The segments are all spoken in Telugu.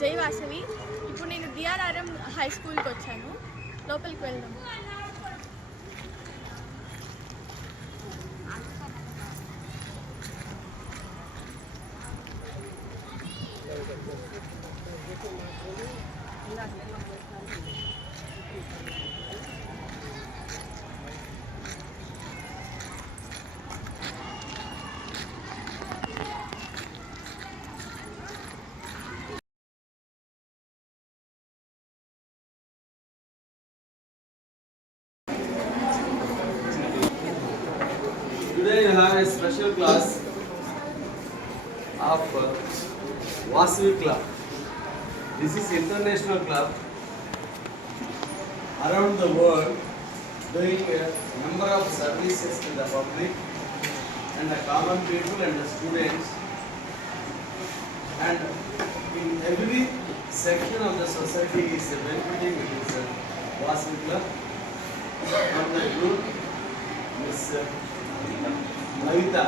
జై వాసవి. ఇప్పుడు నేను డిఆర్ఆర్ఎం హై స్కూల్కి వచ్చాను. లోపలికి వెళ్దాం. Today you have a special class of Vasavi Club. This is international club around the world doing a number of services to the public and the common people and the students, and in every section of the society is benefiting with this Vasavi Club. From the group, Miss Lavita,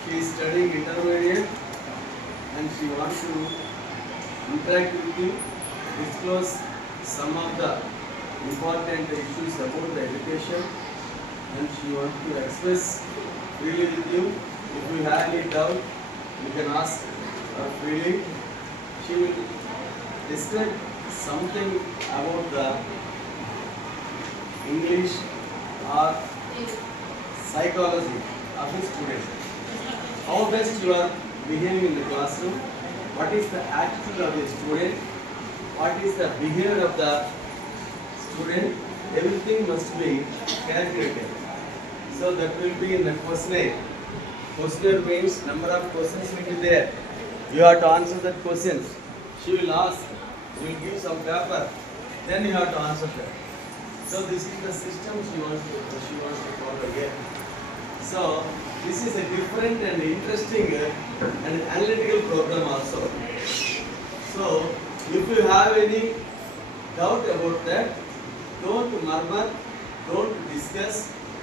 she is studying intermediate and she wants to interact with you, disclose some of the important issues about the education, and she wants to express freely with you. If you have any doubt, you can ask her freely. She will describe something about the English or psychology of a student. How best you are behaving in the classroom, what is the attitude of the student, what is the behavior of the student, everything must be calculated. So that will be in the questionnaire. Questionnaire means number of questions will be there. You have to answer that questions. She will ask, you will give some paper, then you have to answer that. So this is the system she wants to follow here. So this is a different and interesting and analytical program also. So if you have any doubt about that, don't murmur, don't discuss,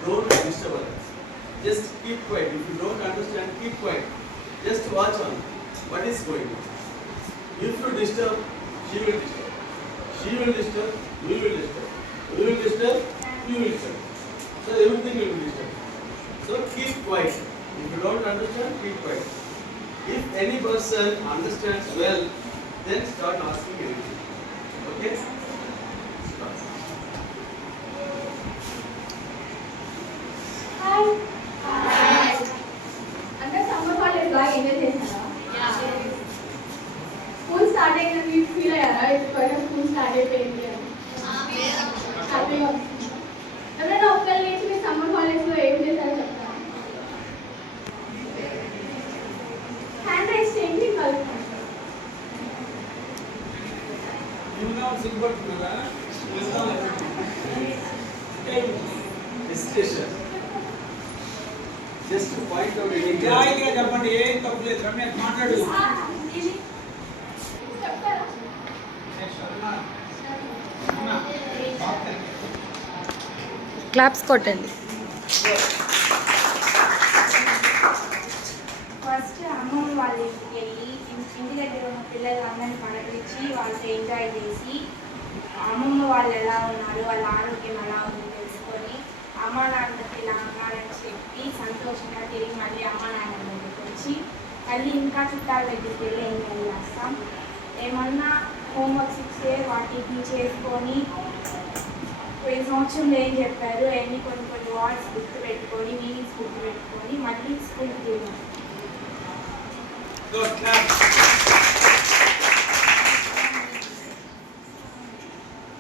don't disturb others. Just keep quiet. If you don't understand, keep quiet. Just watch on what is going on. If you disturb, she will disturb. She will disturb, you will disturb. You will disturb, you will disturb. So everything will be disturbed. So keep quiet. If you don't understand, keep quiet. If any person understands well, then start asking anything. Okay? Start. Hi. Hi. Under summer holidays, baga enjoy chesara? Yeah. School started and we feel like school started అయిపోయింది అని. హ్యాపీగా ఉంది. ఎవరైనా ఒక్కరి నుంచి మీ సమ్మర్ హాలిడేస్లో ఏం చేశారో చెప్తారా? హ్యాండ్ రైస్ చేయండి కలుపుతాను. Discussion. Just to point out any జాయిగా చెప్పండి, ఏం తప్పు లేదు. రమ్య మాట్లాడు. చెప్తారా? క్లాప్స్ కొట్టండి. ఫస్ట్ అమ్మమ్మ వాళ్ళ ఇంటికి వెళ్ళి ఇంటి దగ్గర ఉన్న పిల్లలందరినీ పలకరించి వాళ్ళతో ఎంజాయ్ చేసి అమ్మమ్మ వాళ్ళు ఎలా ఉన్నారు, వాళ్ళ ఆరోగ్యం ఎలా ఉంది తెలుసుకొని అమ్మ నాన్నకి ఇలా అన్నారని చెప్పి సంతోషంగా తిరిగి మళ్ళీ అమ్మ నాన్న దగ్గరికి వచ్చి మళ్ళీ ఇంకా చుట్టాల దగ్గరికి వెళ్ళి ఎంజాయ్ చేస్తాం. ఏమన్నా హోంవర్క్స్ ఇస్తే వాటిని చేసుకొని పోయిన సంవత్సరంలో ఏం చెప్పారు అన్ని కొన్ని వర్డ్స్ గుర్తుపెట్టుకొని మీనింగ్స్ గుర్తుపెట్టుకొని మళ్ళీ స్కూల్కి వెళ్ళాం.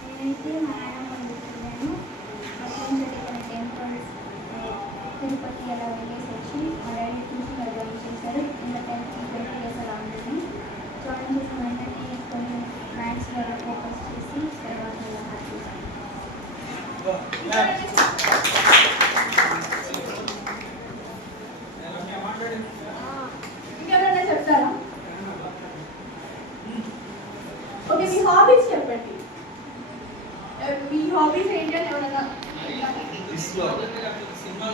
నేనైతే మా నాన్నమ్మ అందుకున్నాను. అక్కడ జరిగిన టెంపుల్స్ తిరుపతి అలా వెళ్ళేసి వచ్చి మా డాడీ చూసి జాయిన్ చేశారు. ఇంకా 10th 20 years అలా ఉంటుంది. జాయిన్ చేసిన వెంటనే కొన్ని మ్యాథ్స్ వల్ల ఫోకస్ చేసి తర్వాత ఇలా చేశాను. ఇంకెవరైనా చెప్తారా? ఓకే, మీ హాబీస్ చెప్పండి. మీ హాబీస్ ఏంటి అని ఎవరైనా?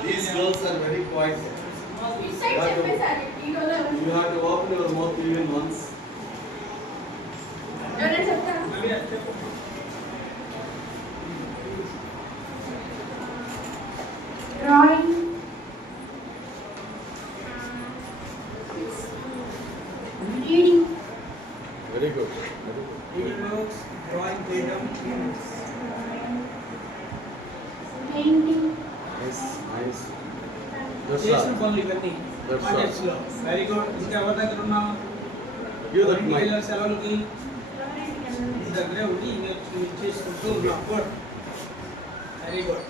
These girls are very quiet. చెప్పేసారు. You have to open your mouth even once. Drawing, reading, very good. Reading books, drawing చేయడం, పెయింటింగ్, నైస్. చేసిన పనులు ఇవన్నీ That's all. ప్రాజెక్ట్స్ లో. Very good. ఇంకా ఎవరి దగ్గర ఉన్నాం? Give that mic. పిల్లల సెలవులకి మీ దగ్గరే ఉండి చేసుకుంటూ ఉన్నాం. Good, very good.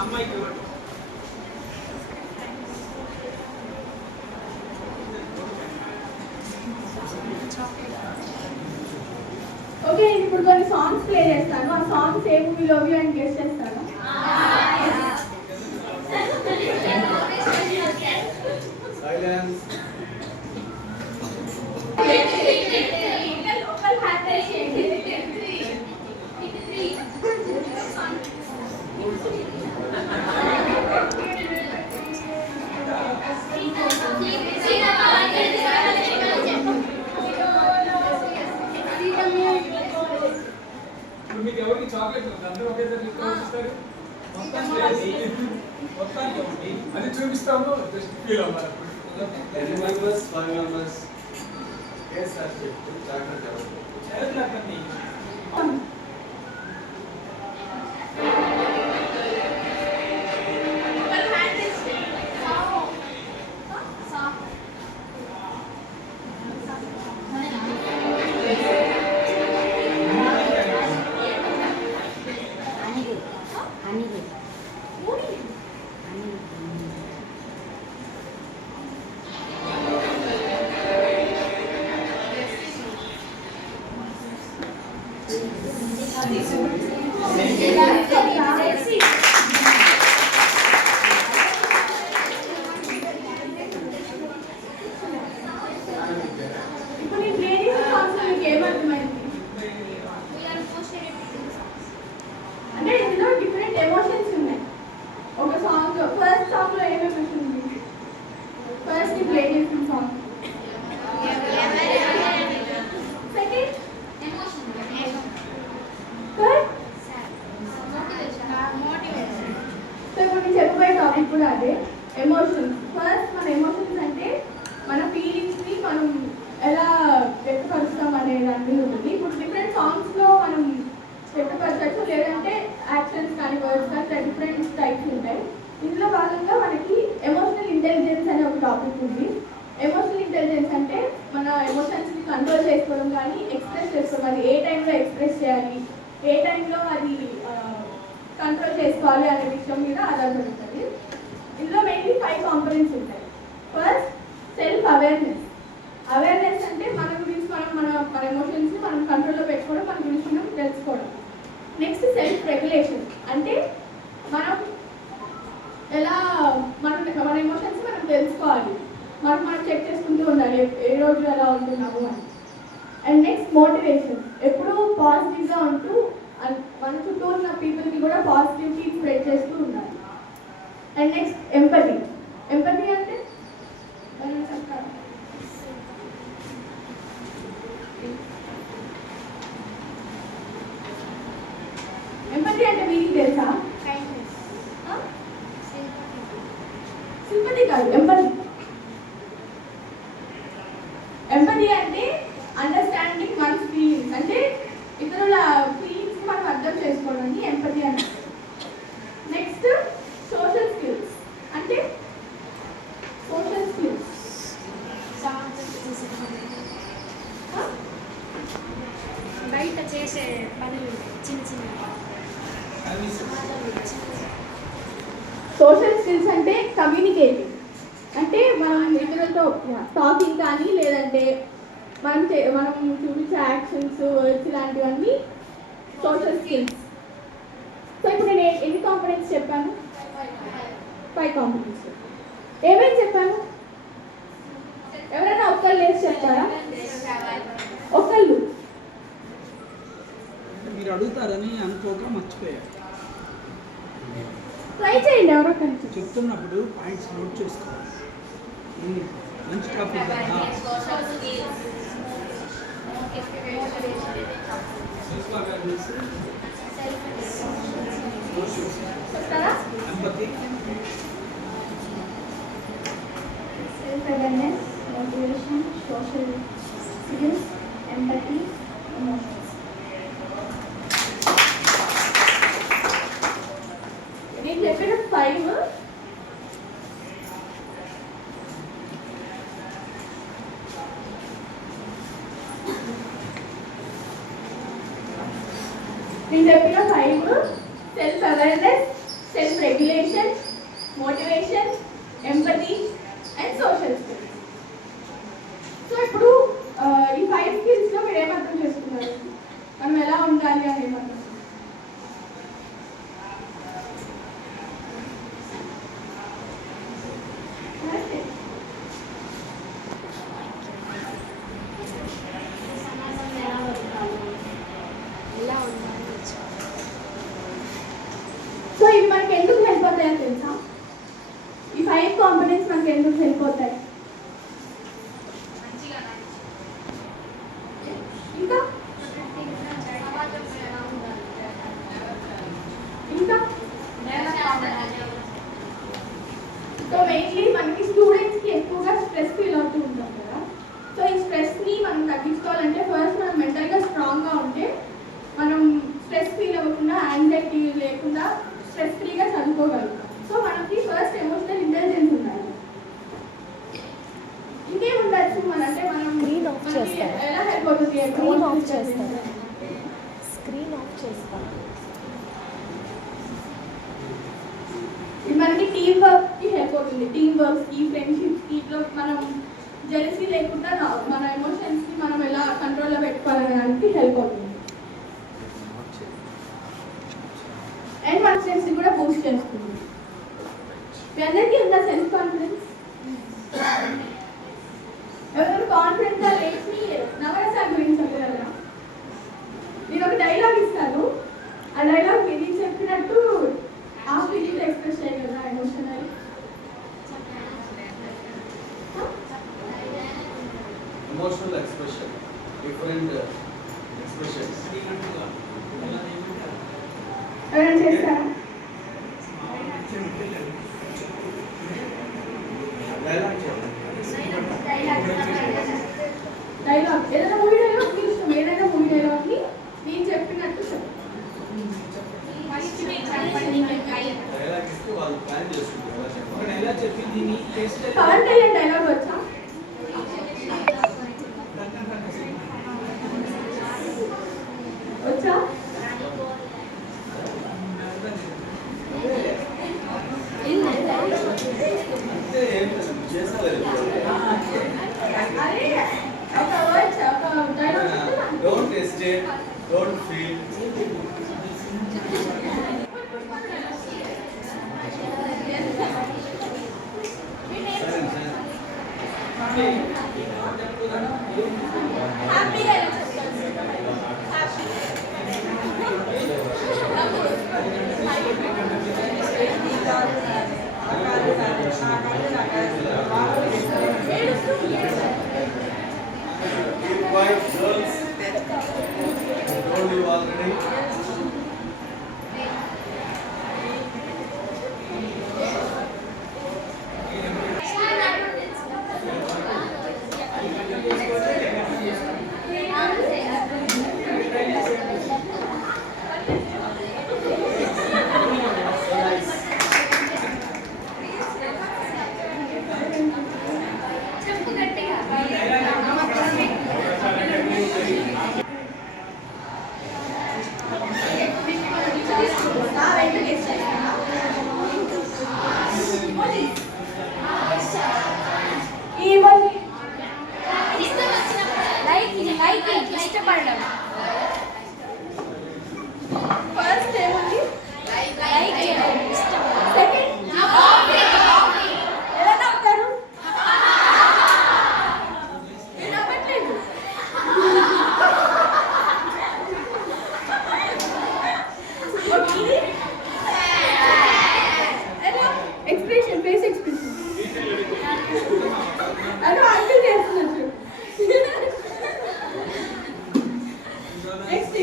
అమ్మాయికి ఇవ్వండి. ఓకే, నేను ఇప్పుడు కొన్ని సాంగ్స్ ప్లే చేస్తాను. ఆ సాంగ్స్ ఏ మూవీలోవి అని గెస్ చేస్తాను. Silence. ఇప్పుడు మీకు ఎవరికి చాక్లెట్ అందరూ ఒకేసారి చూపిస్తారు. మొత్తానికి ఒకటి అది చూపిస్తాము. జస్ట్ ఫీల్ అవ్వాలి. 10 members, 5 members. Yes, sir. Chocolate ఎవరు? చదువులన్నీ ఇప్పుడు నేను ప్లే చేసిన సాంగ్స్ మీకు ఏమర్థమైంది? అంటే ఇందులో డిఫరెంట్ ఎమోషన్స్ ఉన్నాయి. ఒక సాంగ్ ఫస్ట్ సాంగ్ లో ఏమేమి ఉంటుంది? ఫస్ట్ ప్లే చేసిన సాంగ్. Second third. సో ఇప్పుడు నేను చెప్పబోయే టాపిక్ కూడా అదే, ఎమోషన్స్. ఫస్ట్ మన ఎమోషన్స్ అంటే మన ఫీలింగ్స్ని మనం ఎలా వ్యక్తపరుస్తాం అనే దాని మీద ఉంటుంది. ఇప్పుడు డిఫరెంట్ సాంగ్స్లో మనం వ్యక్తపరచచ్చు, లేదంటే యాక్షన్స్ కానీ వర్డ్స్ కానీ డిఫరెంట్ టైప్స్ ఉంటాయి. ఇందులో భాగంగా మనకి ఎమోషనల్ ఇంటెలిజెన్స్ అనే ఒక టాపిక్ ఉంది. ఎమోషనల్ ఇంటెలిజెన్స్ అంటే మన ఎమోషన్స్ని కంట్రోల్ చేసుకోవడం కానీ ఎక్స్ప్రెస్ చేసుకోవడం, అది ఏ టైంలో ఎక్స్ప్రెస్ చేయాలి, ఏ టైంలో అది కంట్రోల్ చేసుకోవాలి అనే విషయం మీద ఆధారపడుతుంది. ఇందులో మెయిన్లీ 5 కాంపోనెంట్స్ ఉంటాయి. First self awareness. అవేర్నెస్ అంటే మన గురించి మన ఎమోషన్స్ని మనం కంట్రోల్లో పెట్టుకోవడం, మన గురించి మనం తెలుసుకోవడం. నెక్స్ట్ సెల్ఫ్ రెగ్యులేషన్ అంటే మనం ఎలా మన ఎమోషన్స్ మనం తెలుసుకోవాలి, మనం చెక్ చేసుకుంటూ ఉండాలి ఏ రోజు ఎలా ఉంటున్నాము అని. అండ్ నెక్స్ట్ మోటివేషన్, ఎప్పుడూ పాజిటివ్గా ఉంటూ మన చుట్టూ ఉన్న పీపుల్కి కూడా పాజిటివిటీ స్ప్రెడ్ చేస్తూ ఉండాలి. And next empathy. ఎంపతి అంటే ఎంపతి అంటే మీకు తెలుసా? సింపతి కాదు, ఎంపతి. ఎంపతి అంటే అండర్స్టాండింగ్ మన ఫీలింగ్స్, అంటే ఇతరుల ఫీలింగ్స్ మనం అర్థం చేసుకోవడానికి ఎంపతి అంటే. నెక్స్ట్ సోషల్ స్కిల్స్ అంటే సోషల్ స్కిల్స్ బయట చేసే పనులు చిన్న చిన్న సోషల్ స్కిల్స్ అంటే కమ్యూనికేటింగ్, అంటే మనం ఇతరులతో టాకింగ్ కానీ లేదంటే మనం చూపించే యాక్షన్స్ వర్డ్స్ ఇలాంటివన్నీ సోషల్ స్కిల్స్. సో ఇప్పుడు నేను ఎన్ని కాంపోనెంట్స్ చెప్పాను? 5 కాంపోనెంట్స్. ఏమేమి చెప్పాను? ఎవరైనా ఒక్కళ్ళు లేచి చెప్తారా? ఒక్కళ్ళు. మీరు అడుగుతారని అనుకోక మర్చిపోయారు. ట్రై చేయండి ఎవరో కలిసి. చెప్తున్నప్పుడు పాయింట్స్ నోట్ చేసుకోవాలి. మంచి టాపిక్ కదా. సెల్ఫ్ అవేర్నెస్, చెప్తారా? Empathy, self awareness, motivation, social skills, empathy, emotions. నేను చెప్పిన 5 self awareness, self regulation, motivation, empathy and social skills. So ఇప్పుడు ఈ 5 స్కిల్స్లో మీరు ఏమర్థం చేసుకున్నారు? మనం ఎలా ఉండాలి అని ఏమర్థం? ఎలా ఉండాలి? సో ఇవి మనకి ఎందుకు హెల్ప్ అవుతాయో తెలుసా? ఈ 5 కాంపోనెంట్స్ మనకి ఎందుకు హెల్ప్ అవుతాయి? ఇంకా ఇంకా సో మెయిన్లీ మనకి స్టూడెంట్స్కి ఎక్కువగా స్ట్రెస్ ఫీల్ అవుతూ ఉంటాం కదా. సో ఈ స్ట్రెస్ని మనం తగ్గించుకోవాలంటే ఫస్ట్ మనం మెంటల్గా స్ట్రాంగ్గా ఉంటే మనం స్ట్రెస్ ఫీల్ అవ్వకుండా, యాంగ్జైటీ లేకుండా స్ట్రెస్ ఫ్రీగా చదువుకోగలుగుతాం. సో మనకి ఫస్ట్ ఎమోషనల్ ఇంటెలిజెన్స్ ఉండాలి. ఇంకేం ఉండొచ్చు అంటే మనం Screen off మనకి చేస్తారా? ఎలా హెల్ప్ అవుతుంది? Screen off చేస్తారా? స్క్రీన్ ఆఫ్ చేస్తాను. ఇది మనకి టీమ్ వర్క్కి హెల్ప్ అవుతుంది. టీమ్ వర్క్స్కి, ఫ్రెండ్షిప్స్కి ఇట్లా మనం జెలసీ లేకుండా మన ఎమోషన్స్ని మనం ఎలా కంట్రోల్లో పెట్టుకోవాలనడానికి హెల్ప్ అవుతుంది. అండ్ మన స్ట్రెస్ని కూడా బూస్ట్ చేస్తుంది. మీ అందరికీ ఉందా సెల్ఫ్ కాన్ఫిడెన్స్? ఎవరైనా కాన్ఫిడెంట్గా లేచి నవరసాల గురించి చెప్పగలరా? నేను ఒక డైలాగ్ ఇస్తాను. ఆ డైలాగ్ మీరు చెప్పినట్టు ఆ ఫీలింగ్ ఎక్స్ప్రెస్ చేయగలరా emotional? Emotional expression, different expressions. ఎవరైనా చేస్తారా? Dialogue చెప్పండి. డైలాగ్ ఏదైనా మూవీ డైలాగ్ మీకు ఇష్టం, ఏదైనా మూవీ డైలాగ్ని నేను చెప్పినట్టు చెప్పండి. Dialogue ఇస్తే వాళ్ళు ప్లాన్ చేసుకుంటారు ఎలా చెప్పాలి. ఎలా చెప్పి దీన్ని టెస్ట్ పవన్ కళ్యాణ్ డైలాగ్ వచ్చా? వచ్చా? అంటే ఏం చేస్తలేదు. అరే ఒక వర్డ్ ఒక dialogue Don't hesitate, don't feel. హ్యాపీగా Keep quiet, girls. Told you already.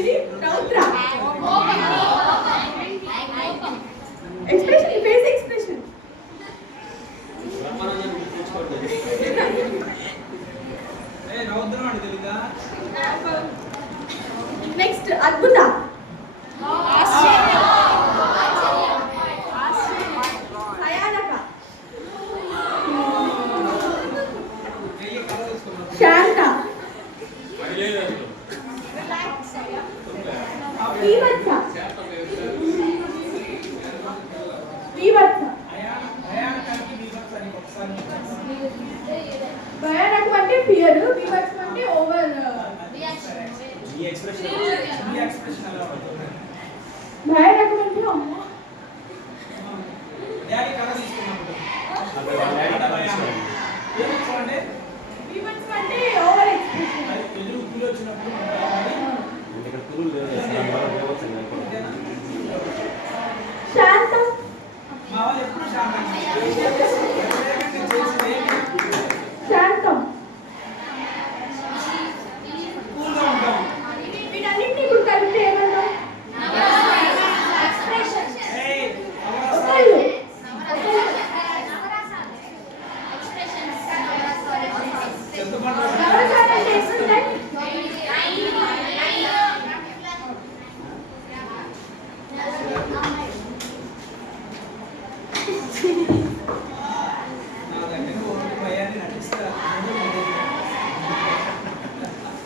ఇది రౌద్ర. Expression, face expression. రౌద్రం అంటే తెలీదా? నెక్స్ట్ అద్భుత. భయానక. శాంత. వివత్స. వివత్స. భయానకం అంటే ఫియర్, వివత్సం అంటే ఓవర్. భయానకం అంటే అమ్మ. వివత్సం అంటే ఓవర్ ఎక్స్ప్రెషన్. శాంతం. శాంతం. వీటన్నిటిని ఇప్పుడు కలిపితే ఏమన్నా ఒకళ్ళు. నవరసాలు అంటే ఎట్లుంటాయి?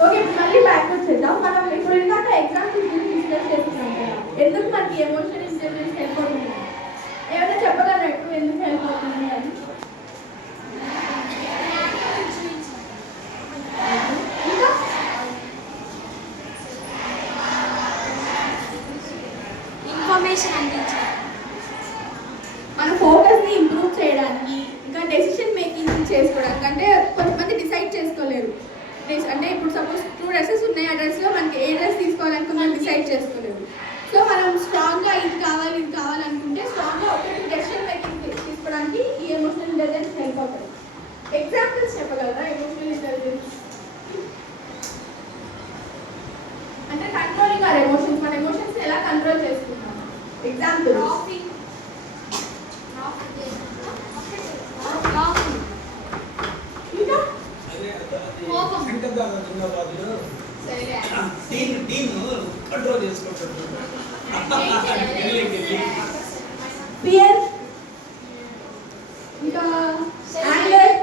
ఓకే, మళ్ళీ బ్యాక్ వచ్చేద్దాం. మనం ఇప్పుడు ఇందాక ఎగ్జాంపుల్స్ గురించి డిస్కస్ చేస్తున్నాం కదా, ఎందుకు మనకి ఎమోషనల్ ఇంటెలిజెన్స్ హెల్ప్ అవుతుంది? ఏమైనా చెప్పగలరా ఎక్కువ ఎందుకు హెల్ప్ అవుతుంది అని? ఇంకా ఇన్ఫర్మేషన్ అందించాలి. మన ఫోకస్ని ఇంప్రూవ్ చేయడానికి, ఇంకా డెసిషన్ మేకింగ్ చేసుకోవడానికి. అంటే కొంతమంది డిసైడ్ చేసుకోలేరు. అంటే ఇప్పుడు సపోజ్ 2 డ్రెస్సెస్ ఉన్నాయి, ఆ డ్రెస్లో మనకి ఏ డ్రెస్ తీసుకోవాలనుకున్నా డిసైడ్ చేసుకోలేరు. సో మనం స్ట్రాంగ్గా ఇది కావాలనుకుంటే స్ట్రాంగ్గా ఒకటి డెసిషన్ మేకింగ్ తీసుకోవడానికి ఈ ఎమోషనల్ ఇంటెలిజెన్స్ హెల్ప్ అవుతుంది. ఎగ్జాంపుల్స్ చెప్పగలరా ఎమోషనల్ ఇంటెలిజెన్స్ అంటే? కంట్రోలింగ్ అవర్ ఎమోషన్స్, మన ఎమోషన్స్ ఎలా కంట్రోల్ చేసుకుంటాం? ఎగ్జాంపుల్ కంట్రోల్ చేసుకుంటారు. ఫియర్, ఇంకా యాంగర్.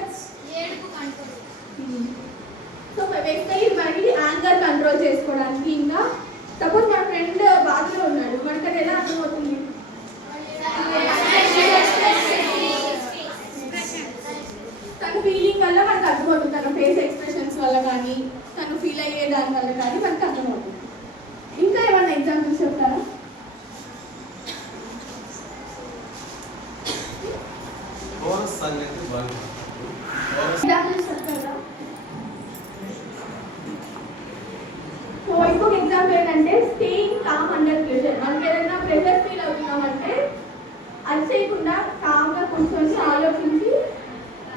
సో బేసికలీ మనకి యాంగర్ కంట్రోల్ చేసుకోవడానికి, ఇంకా సపోజ్ మన ఫ్రెండ్ బాధలో ఉన్నాడు, మనకి అది ఎలా అర్థమవుతుంది? తన ఫీలింగ్ వల్ల మనకు అర్థమవుతుంది, తన ఫేస్ ఎక్స్ప్రెషన్స్ వల్ల కానీ, తను ఫీల్ అయ్యే దాని వల్ల కానీ మనకు అర్థమవుతుంది. ఇంకా ఏమన్నా ఎగ్జాంపుల్స్ చెప్తారా? ఎగ్జాంపుల్స్ చెప్తారా? సో ఇంకొక ఎగ్జాంపుల్ ఏంటంటే స్టేయింగ్ కామ్ అండర్ ప్రెషర్. మనకి ఏదైనా ప్రెషర్ ఫీల్ అవుతున్నామంటే అది చేయకుండా కామ్గా కూర్చొని ఆలోచించి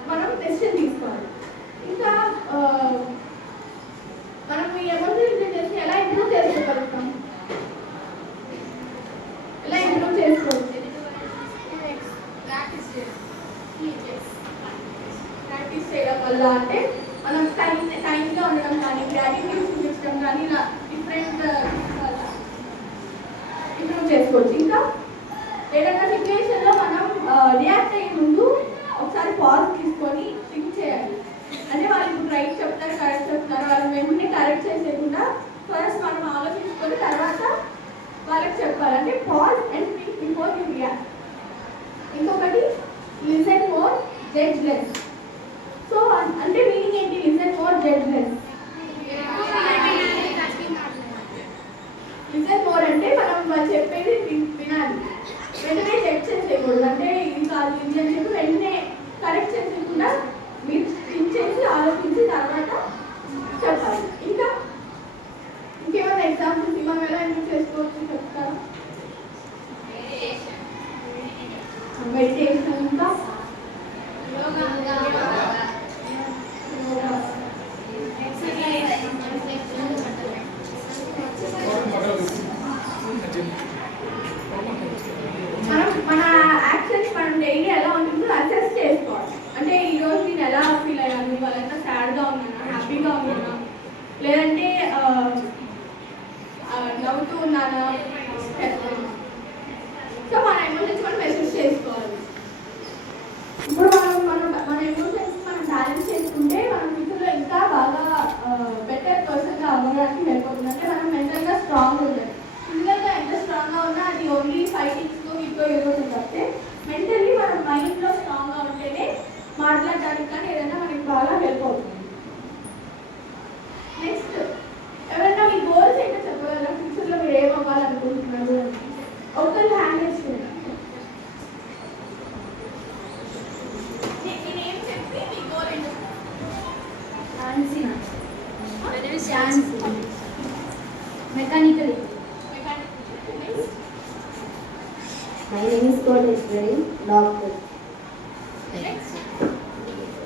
మనం డెసిషన్ తీసుకోవాలి. ఇంకా మనం ఈ ఎమోషనల్ ఇంటెలిజెన్స్ ఎలా ఇంప్రూవ్ చేసుకోగలుగుతాం? ఎలా ఇంప్రూవ్ చేసుకోవచ్చు? ప్రాక్టీస్ చేయడం వల్ల అంటే మనం టైంగా ఉండడం కానీ, గ్రాటిట్యూడ్ చూపించడం కానీ, ఇలా డిఫరెంట్ ఇంప్రూవ్ చేసుకోవచ్చు. ఇంకా ఏదైనా సిచ్యువేషన్లో మనం రియాక్ట్ అయ్యే ముందు ఒకసారి పాజ్ తీసుకొని థింక్ చేయాలి. అంటే వాళ్ళు ఇప్పుడు రైట్ చెప్తారు, కరెక్ట్ చెప్తారు, వాళ్ళు వెంటనే కరెక్ట్ చేసేయకుండా ఫస్ట్ మనం ఆలోచించుకొని తర్వాత వాళ్ళకి చెప్పాలి. అంటే pause and think before you react. ఇంకొకటి listen more judge less. So అంటే మీనింగ్ ఏంటి? Listen more judge less. Listen more అంటే మనం వాళ్ళు చెప్పేది వినాలి, వెంటనే జడ్జ్ చేసేయకూడదు. అంటే ఇది కాదు ఇది అని చెప్పి వెంటనే కరెక్ట్ చేసేయకుండా మీరు థింక్ చేసి ఆలోచించి తర్వాత చెప్పాలి. ఇంకా ఇంకేమైనా ఎగ్జాంపుల్స్ మనం ఎలా ఇంప్రూవ్ చేసుకోవచ్చు చెప్తారా? మెడిటేషన్, ఇంకా నవ్వుతూ ఉన్నానా, సో మన ఎమోషన్స్ మనం మెసేజ్ చేసుకోవాలి. ఇప్పుడు మన ఎమోషన్స్ మనం బ్యాలెన్స్ చేసుకుంటే మన ఫ్యూచర్లో ఇంకా బాగా బెటర్ పర్సన్గా అవ్వడానికి హెల్ప్ అవుతుంది. అంటే మనం మెంటల్గా స్ట్రాంగ్ ఉండాలి. ఫిజికల్గా ఎంత స్ట్రాంగ్గా ఉన్నా అది ఓన్లీ ఫైటింగ్స్తో వీటిలో ఎదుగుతుంది తప్పితే మెంటల్లీ మనం మైండ్లో స్ట్రాంగ్గా ఉంటేనే మాట్లాడడానికి కానీ ఏదైనా మనకి బాగా హెల్ప్ అవుతుంది. నెక్స్ట్ ఎవరైనా మీ గోల్స్ ఏంటో చెప్పగలరా? ఫ్యూచర్లో మీరు ఏం అవ్వాలనుకుంటున్నారు? ఒకరు హ్యాండ్ వేసుకున్నారు. నేనేం చెప్పి మీ గోల్ ఏంటో mechanical. My name is Kodeshwari, doctor.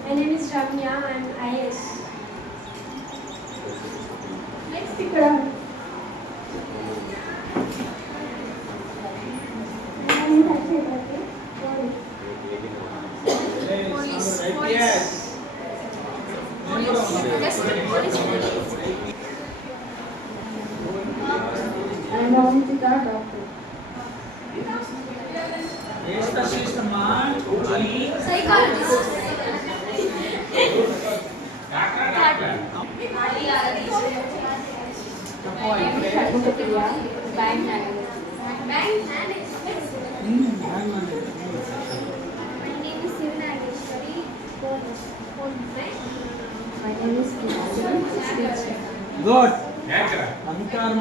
My name is Ramya. I'm IS. Next ఇక్కడ And Amrita, doctor. My name is Sivanageshwari. My name is Kinali. Good అంకారం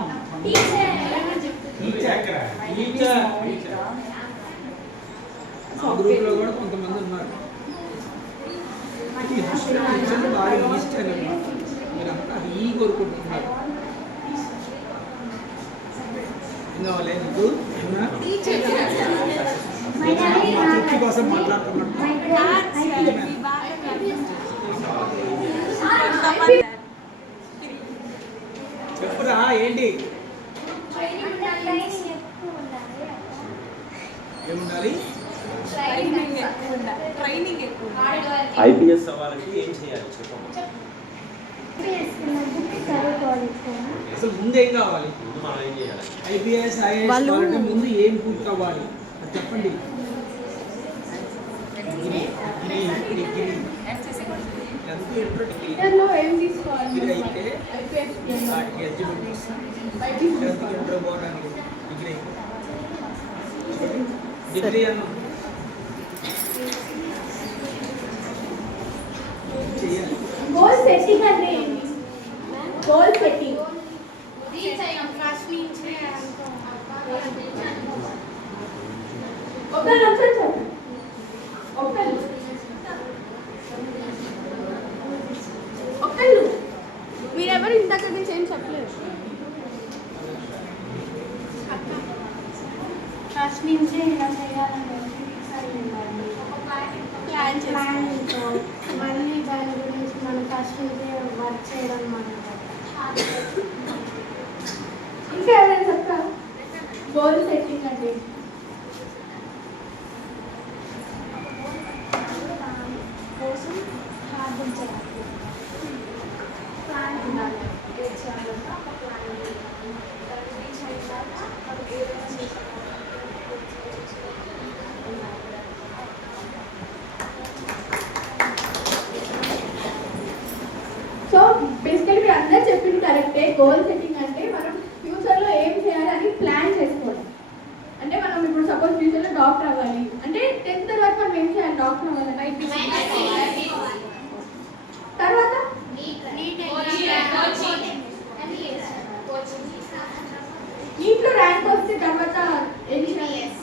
మా గ్రూప్లో కూడా కొంతమంది ఉన్నారు. ఈ హిస్టరీ టీచర్లు బాగా ఈస్టర్ మీరంతా ఈ కోరుకుంటున్నారు. ఏం కావాలి నీకు? మా తృప్తి కోసం మాట్లాడుతున్నాడు. చెప్పురా ఏంటి ఏముండాలి? ఐపీఎస్ అవ్వాలంటే ఏం చేయాలి చెప్పండి. అసలు ముందు ఏం కావాలి? ముందు మనం ఏం చేయాలి? ఐపీఎస్ ఐఏఎస్ కావాలంటే ముందు ఏం పూర్తి అవ్వాలి అది చెప్పండి. ఇంటర్లో ఏం తీసుకోవాలి? డిగ్రీ అయితే IPS ఇంటర్ పోవడానికి డిగ్రీ అన్న చేయాలి. గోల్ సెట్టింగ్ అంటే ఏంటి? గోల్ సెట్టింగ్ ఒక నిమిషం చెప్పండి. ఒక్కళ్ళు మీరెవరు ఇంతక నుంచి ఏం చెప్పలేదు. ఫస్ట్ నుంచి ఇలా చేయాలని ప్లాన్ చేస్తాం. ప్లాన్తో మళ్ళీ దాని గురించి మనం ఫస్ట్ నుంచి వర్క్ చేయడం అన్నమాట. ఇంకా ఎవరైనా చెప్తారా? గోల్ సెట్టింగ్ అంటే కోసం సాధించాలి. ప్లాన్ ఉండాలి. ఏం చేయాలంటే ఒక ప్లాన్ ఉండాలి. దాన్ని రీచ్ అయిన తర్వాత మనం ఏదైనా చేసాం. సో బేసికలీ మీరు అందరూ చెప్పింది కరెక్టే. గోల్ సెట్టింగ్ అంటే మనం ఫ్యూచర్లో ఏం చేయాలని ప్లాన్ చేసుకోవడం. అంటే మనం ఇప్పుడు సపోజ్ ఫ్యూచర్లో డాక్టర్ అవ్వాలి అంటే 10th తర్వాత మనం ఏం చేయాలి? డాక్టర్ అవ్వాలి. తర్వాత నీట్లో ర్యాంక్ వస్తే తర్వాత MBBS.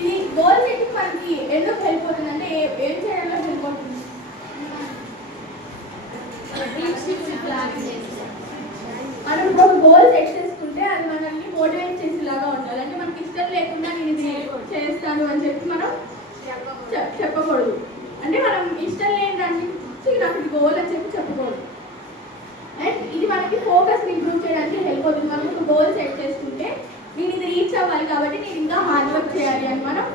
ఇది గోల్ సెట్టింగ్ మనకి ఎందుకు హెల్ప్ అవుతుంది అంటే ఏం చేయడంలో హెల్ప్ అవుతుంది? మనం ఒక గోల్ సెట్ చేసుకుంటే అది మనల్ని మోటివేట్ చేసేలాగా ఉండాలి. అంటే మనకి ఇష్టం లేకుండా నేను ఇది చేస్తాను అని చెప్పి మనం చెప్పకూడదు. అంటే మనం ఇష్టం లేని దాన్ని నాకు ఇది గోల్ అని చెప్పి చెప్పకూడదు. అండ్ ఇది మనకి ఫోకస్ ఇంప్రూవ్ చేయడానికి హెల్ప్ అవుతుంది. మనం ఒక గోల్ సెట్ చేసుకుంటే నేను ఇది రీచ్ అవ్వాలి కాబట్టి నేను ఇంకా హార్డ్ వర్క్ చేయాలి అని మనం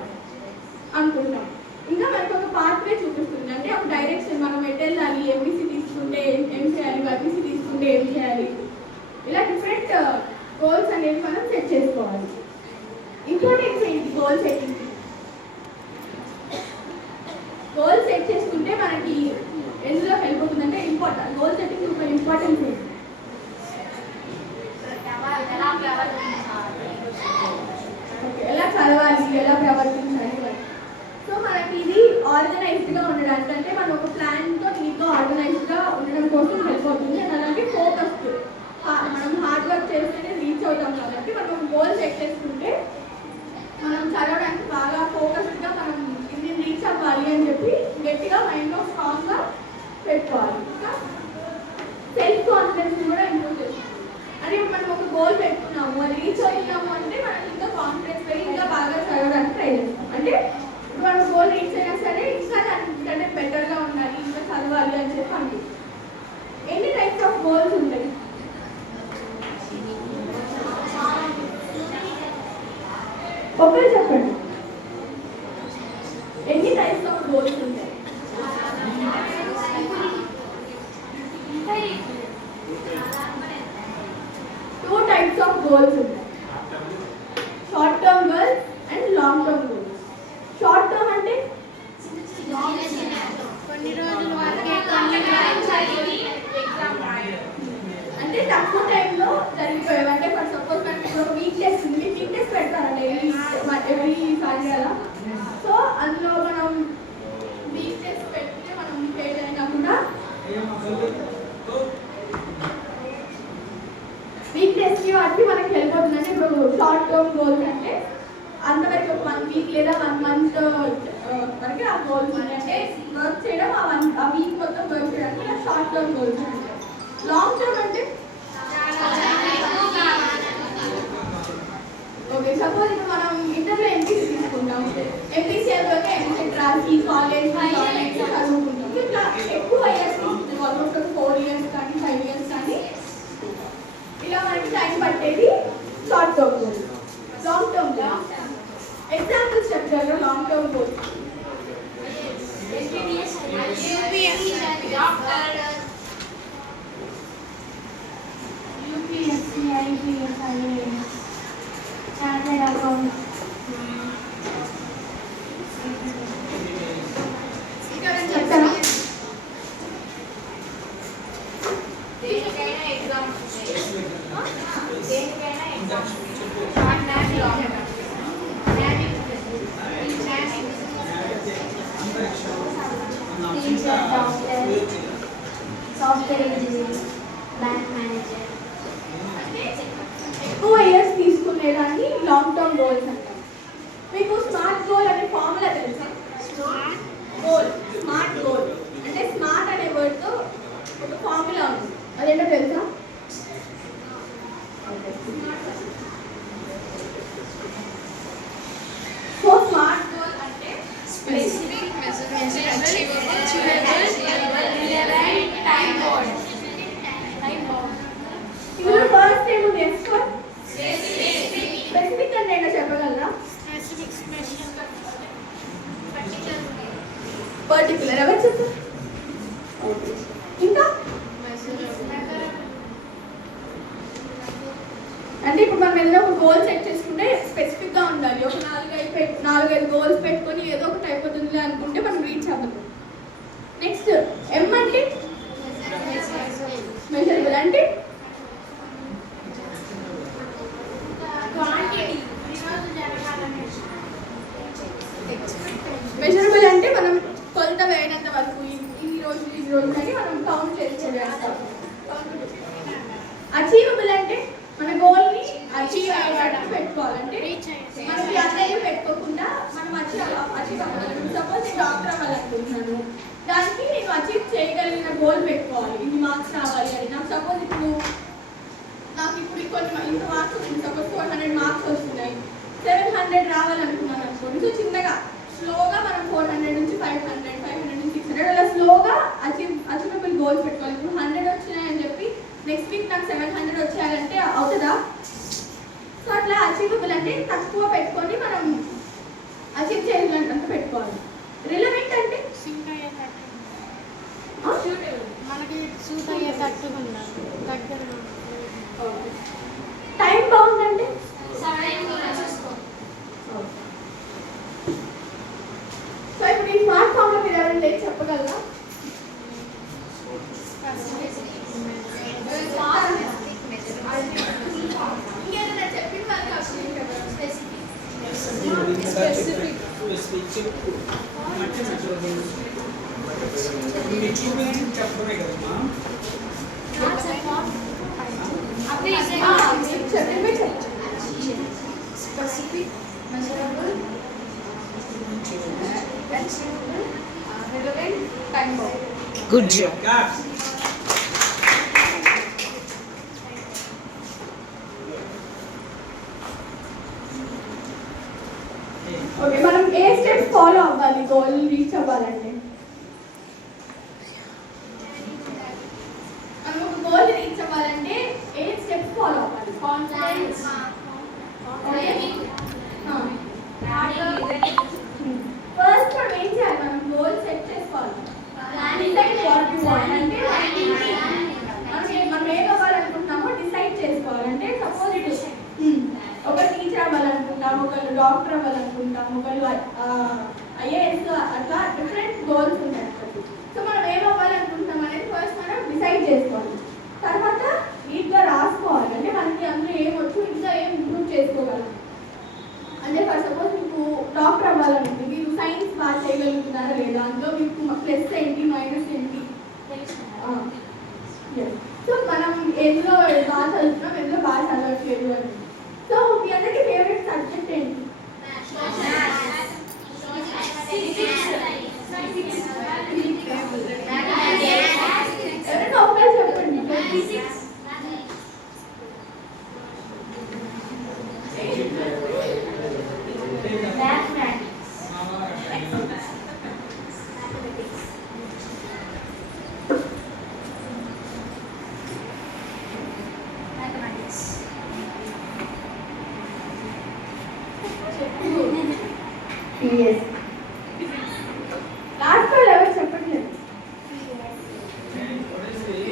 అనుకుంటాం. ఇంకా మనకు ఒక పాత్వే చూపిస్తుంది. అంటే ఒక డైరెక్షన్ మనం ఎటు వెళ్ళాలి, గోల్స్ అనేవి మనం సెట్ చేసుకోవాలి. ఇంపార్టెన్స్ ఏంటి గోల్ సెట్టింగ్? గోల్ సెట్ చేసుకుంటే మనకి ఎందులో హెల్ప్ అవుతుందంటే గోల్ సెట్టింగ్ ఒక ఇంపార్టెన్స్ ఏంటి? ఎలా చదవాలి, ఎలా ప్రవర్తించాలి. సో మనకి ఇది ఆర్గనైజ్డ్గా ఉండడానికి, అంటే మనం ఒక ప్లాన్తో నీట్గా ఆర్గనైజ్డ్గా ఉండడం కోసం హెల్ప్ అవుతుంది. అండ్ అలాగే ఫోకస్డ్, మనం హార్డ్ వర్క్ చేస్తేనే రీచ్ అవుతాం కాబట్టి మనం గోల్ సెట్ చేసుకుంటే మనం చదవడానికి బాగా ఫోకస్డ్గా మనం ఇది రీచ్ అవ్వాలి అని చెప్పి గట్టిగా మైండ్లో స్ట్రాంగ్గా పెట్టుకోవాలి. ఇంకా సెల్ఫ్ కాన్ఫిడెన్స్ కూడా ఇంప్రూవ్ చేస్తుంది. అంటే ఇప్పుడు మనం ఒక గోల్ పెట్టుకున్నాము, అది రీచ్ అవుతున్నాము అంటే మనకి ఇంకా కాన్ఫిడెన్స్ పెరిగి ఇంకా బాగా చదవడానికి ట్రై చేస్తాం. అంటే ఇప్పుడు మనం గోల్ రీచ్ అయినా సరే ఇంకా దానికంటే బెటర్గా ఉండాలి, ఇంకా చదవాలి అని చెప్పి అనిపిస్తుంది. ఎన్ని టైప్స్ ఆఫ్ గోల్స్ ఉంటాయి? ఒకరు చెప్పండి, ఎన్ని టైప్స్ ఆఫ్ గోల్స్ ఉంటాయి? టూ టైప్స్ ఆఫ్ గోల్స్ ఉంటాయి, short term goals and long term goals. Short term అంటే కొన్ని రోజుల వరకే అంటే తక్కువ టైంలో జరిగిపోయేవి. అంటే ఫర్ సపోజ్ మనకి ఇప్పుడు ఒక వీక్ టెస్ట్ ఉంది, మీకు వీక్ టెస్ట్ పెడతారండి ఎవరీ సాటర్డే అలా. సో అందులో మనం వీక్ టెస్ట్ పెడితే మనం ఫెయిల్ అయినకుండా వీక్ టెస్ట్కి వాటికి మనకి హెల్ప్ అవుతుంది. అంటే ఇప్పుడు షార్ట్ టర్మ్ గోల్స్ అంటే అంతవరకు ఒక 1 వీక్ లేదా 1 మంత్ వరకు ఆ గోల్స్ అంటే వర్క్ చేయడం, ఆ వీక్ మొత్తం వర్క్ చేయడానికి ఇలా షార్ట్ టర్మ్ గోల్స్ ఉంటాయి. లాంగ్ టర్మ్ అంటే ఓకే, సపోజ్ ఇప్పుడు మనం ఇంటర్లో ఎంపీసీ తీసుకుంటాం. ఎంపీసీ అయిపోతే ఎంసెట్ రాసి కాలేజ్ చదువుకుంటాం. ఇట్లా ఎక్కువ ఇయర్స్ తీసుకుంటాం, ఆల్మోస్ట్ 4 ఇయర్స్ కానీ 5 ఇయర్స్ కానీ ఇలా మనకి టైం పట్టేది short term goal. Long term examples చెప్తారు long term goals. UPSC, IPS, IAS, chartered account, ఇంకా నేను చెప్తాను. దేనికైనా exams teacher, doctor, software engineer, bank manager. ఎక్కువ ఇయర్స్ తీసుకునేదాన్ని లాంగ్ టర్మ్ గోల్స్ అంటాం. మీకు స్మార్ట్ గోల్ అనే ఫార్ములా తెలుసా? గోల్, స్మార్ట్ గోల్ అంటే స్మార్ట్ అనే వర్డ్తో ఒక ఫార్ములా ఉంది, అదేంటో తెలుసా? సో స్మార్ట్ గోల్ అంటే స్పెసిఫిక్, ఇందులో ఫస్ట్ ఏముంది? ఎక్స్పర్ట్. స్పెసిఫిక్ అంటే ఏంటో చెప్పగలరా? పర్టికులర్. ఎవరు చెప్తారు? ఇంకా అంటే ఇప్పుడు మనం ఏదైనా ఒక గోల్ సెట్ చేసుకుంటే స్పెసిఫిక్గా ఉండాలి. ఒక 4-5 గోల్స్ పెట్టుకొని ఏదో ఒకటి అయిపోతుంది అనుకుంటే మనం రీచ్ అవ్వదు. నెక్స్ట్ ఎం అంటే మెజరబుల్. అంటే మెజరబుల్ అంటే మనం కొలత వేయనంత వరకు ఈ రోజు అని మనం కౌంట్ చేసుకోవాలి. అచీవబుల్ అంటే మన గోల్ని అచీవ్ అయ్యేటట్టు పెట్టుకోవాలంటే మనకి అన్నీ పెట్టుకోకుండా మనం అచీవ్ అవ్వాలి. సపోజ్ నేను డాక్టర్ అవ్వాలనుకుంటున్నాను, దానికి నేను అచీవ్ చేయగలిగిన గోల్ పెట్టుకోవాలి. ఇన్ని మార్క్స్ రావాలి అని. నాకు సపోజ్ నాకు ఇప్పుడు ఇంత మార్క్స్ వస్తుంది, సపోజ్ 400 మార్క్స్ వస్తున్నాయి, 700 రావాలనుకున్నాను అనుకోండి. సో చిన్నగా స్లోగా మనం 400 నుంచి 500, 500 నుంచి 600 అలా స్లోగా అచీవబుల్ గోల్స్ పెట్టుకోవాలి. ఇప్పుడు 100 వచ్చినాయని చెప్పి నెక్స్ట్ వీక్ నాకు 700 వచ్చేయాలంటే అవుతుందా? సో అట్లా అచీవబుల్ అంటే తక్కువ పెట్టుకొని మనం అచీవ్ చేయాలంటే పెట్టుకోవాలి. రిలవెంట్ అంటే మనకి సూట్ అయ్యేటట్టుగా ఉండాలి, దగ్గరగా. స్పెసిఫిక్ చెప్పు మట్టి మీకు చూపించి చెప్పడమే కదమ్మా. Specific, measurable, achievable, relevant, time bound. Good job. Okay, మనం ఏ స్టెప్స్ ఫాలో అవ్వాలి గోల్ రీచ్ అవ్వాలంటే? మనం ఒక గోల్ రీచ్ అవ్వాలంటే ఏ స్టెప్స్ ఫాలో అవ్వాలి? కాన్ఫిడెన్స్, ఫస్ట్ మనం ఏం చేయాలి? మనం గోల్ సెట్ చేసుకోవాలి. డిసైడ్ వాట్ యు వాంట్ అంటే మనం ఏం అవ్వాలనుకుంటున్నామో డిసైడ్ చేసుకోవాలంటే సపోజ్ ఒక టీచర్ అవ్వాలనుకుంటాం, ఒకరు డాక్టర్ అవ్వాలనుకుంటాం, ఒకరు ఐఏఎస్, అట్లా డిఫరెంట్ గోల్స్ ఉంటాయి. సో మనం ఏం అవ్వాలనుకుంటున్నాం అనేది ఫస్ట్ మనం డిసైడ్ చేసుకోవాలి. తర్వాత నీట్గా రాసుకోవాలి. అంటే మనకి అందులో ఏమొచ్చు, ఇంకా ఏం ఇంప్రూవ్ చేసుకోగలం. అంటే ఫర్ సపోజ్ మీకు డాక్టర్ అవ్వాలనుకుంటుంది, మీరు సైన్స్ బాగా చేయగలుగుతున్నారా లేదా, అందులో మీకు ప్లస్ ఏంటి మైనస్ ఏంటి. సో మనం ఎందులో బాగా చదువుతున్నాం, ఎందులో బాగా చదవట్లేదు అని. సో మీ అందరికీ ఫేవరెట్ సబ్జెక్ట్ ఏంటి? ఎవరైనా ఒకసారి చెప్పండి. లాస్ట్ వాళ్ళు ఎవరు చెప్పట్లేదు.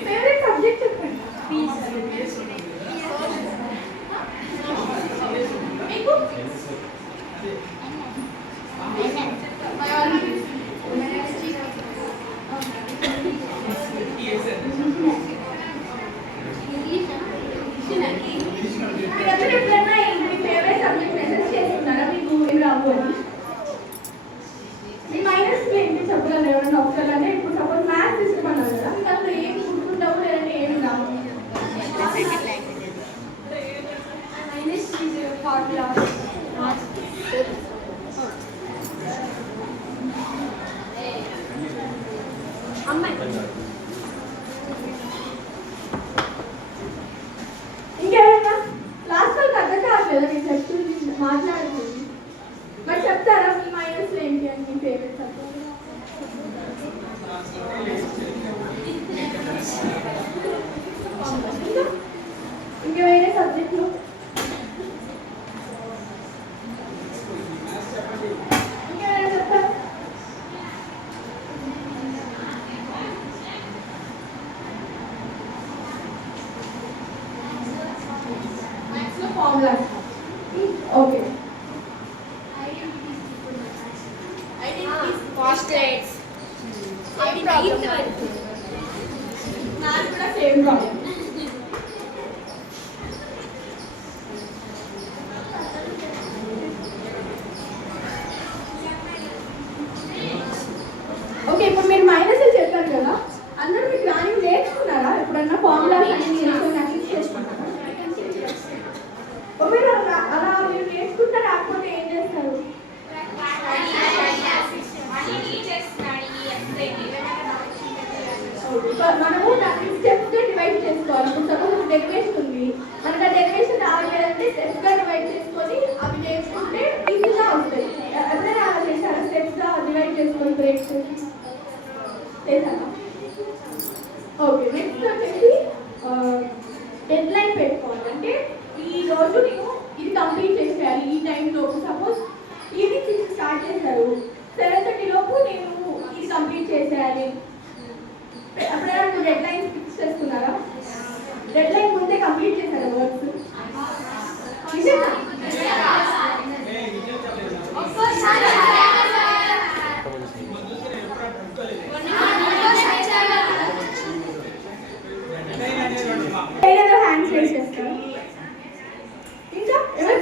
ఫేవరెట్ సబ్జెక్ట్ చెప్పండి. మీకు మీరందరూ ఎప్పుడైనా మీ ఫేవరెట్ సబ్జెక్ట్ మెసేజ్ చేసుకున్నారా మీకు ఏం రావు అని? మీ మైనస్ ఏంటి చెప్పగలరు ఎవరైనా ఒకసారి? అంటే ఇప్పుడు సపోజ్ మ్యాథ్స్ సిస్టమ్ అన్నారు కదా, మీకు అందులో ఏం గుర్తుండవు లేదంటే ఏమి రావు? ఇంకెవరైనా లాస్ట్ వాళ్ళకి అర్థం కావట్లేదా నేను చెప్తుంది మాట్లాడుతుంది? మరి చెప్తారా మీ మైనస్ ఏంటి అని మీ ఫేవరెట్ సబ్జెక్ట్? ఇంకా వేరే సబ్జెక్టులు ఇంకెవరైనా చెప్తారా? మ్యాథ్స్లో ఫార్ములాస్. ఓకే, నాకు కూడా సేమ్ ప్రాబ్లం. ఓకే, ఇప్పుడు మీరు మైనస్ చెప్పారు కదా, అందరూ మీకు రాని నేర్చుకున్నారా? ఎప్పుడన్నా ఫార్ములాస్ అన్ని చేసుకున్నారా? ఒకవేళ అలా మీరు నేర్చుకుంటే రాకపోతే ఏం చేస్తారు? మనము దాన్ని స్టెప్స్గా డివైడ్ చేసుకోవాలి. ఇప్పుడు సపోజ్ డెరివేషన్ ఉంది, మనకు ఆ డెరివేషన్ రావాలంటే స్టెప్స్గా డివైడ్ చేసుకొని అవి నేర్చుకుంటే ఈజీగా వస్తాయి. ఎప్పుడైనా అలా చేశారా? స్టెప్స్గా డివైడ్ చేసుకొని బ్రేక్ చేశారా? ఓకే, నెక్స్ట్ వచ్చేసి డెడ్ లైన్ పెట్టుకోవాలి. అంటే ఈ రోజు నేను ఇది కంప్లీట్ చేసేయాలి ఈ టైంలోపు. సపోజ్ ఈవినింగ్ 6 స్టార్ట్ చేశారు, 7:30 లోపు నేను ఇది కంప్లీట్ చేసేయాలి. ఎప్పుడైనా మీరు డెడ్ లైన్ ఫిక్స్ చేసుకున్నారా? డెడ్ లైన్ ముందే కంప్లీట్ చేశారా వర్క్స్? హ్యాండ్స్ రేస్ చేస్తారు. ఇంకా ఎవరు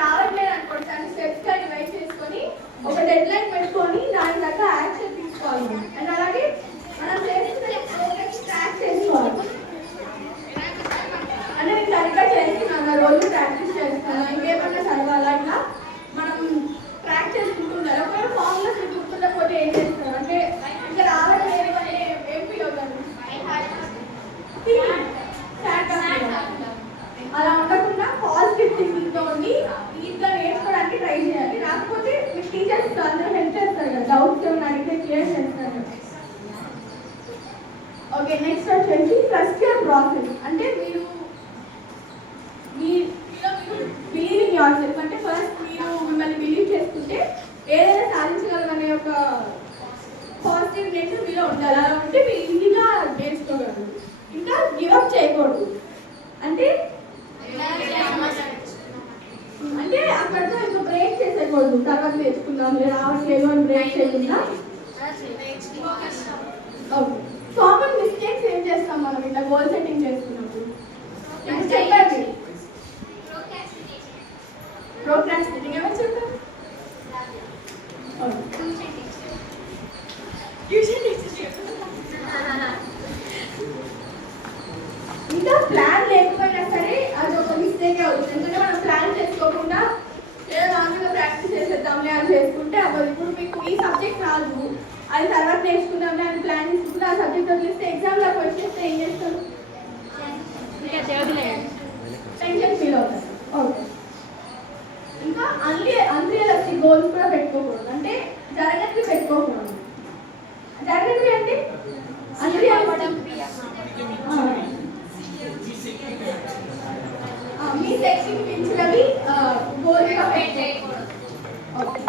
రావట్లేదు అనుకోండి, స్టెప్స్ నెక్స్ట్ వచ్చేసి ట్రస్ట్ యువర్ ప్రాసెస్. అంటే మీరు బిలీవింగ్ యువర్ సెల్ఫ్. అంటే ఫస్ట్ మీరు మిమ్మల్ని బిలీవ్ చేసుకుంటే ఏదైనా సాధించగలమనే ఒక పాజిటివ్ నేచర్ మీలో ఉండాలి. అలా ఉంటే మీరు ఈజీగా నేర్చుకోగలరు. ఇంకా గివప్ చేయకూడదు. అంటే అక్కడితో ఇంకా బ్రేక్ చేసేయకూడదు. తర్వాత నేర్చుకుందాం రావట్లేదు అని బ్రేక్ చేయకుండా. ఓకే, కామన్ మిస్టేక్స్ ఏం చేస్తాం మనం ఇట్లా గోల్ సెట్టింగ్ చేసుకున్నప్పుడు? చెప్పండి. ప్రోక్రాస్టినేటింగ్ ఏమని చెప్పారు? ఇంకా ప్లాన్ లేకపోయినా సరే అది ఒక మిస్టేక్ అవుతుంది. ఎందుకంటే మనం ప్లాన్ చేసుకోకుండా ఏదో నార్మల్గా ప్రాక్టీస్ చేసేద్దాంలే అని చేసుకుంటే అవ్వదు. ఇప్పుడు మీకు ఈ సబ్జెక్ట్ రాదు, అది తర్వాత నేర్చుకుందాంలే అని ప్లాన్ చేసుకుంటే ఆ సబ్జెక్ట్ వదిలేస్తే ఎగ్జామ్లో వచ్చేస్తే ఏం చేస్తారు? టెన్షన్ ఫీల్ అవుతారు. ఓకే, ఇంకా అన్రియలిస్టిక్ గోల్స్ కూడా పెట్టుకోకూడదు. అంటే జరగనివి పెట్టుకోకూడదు. జరగనివి అంటే మీ శక్తికి మించినవి గోల్స్గా పెట్టుకోకూడదు. Okay,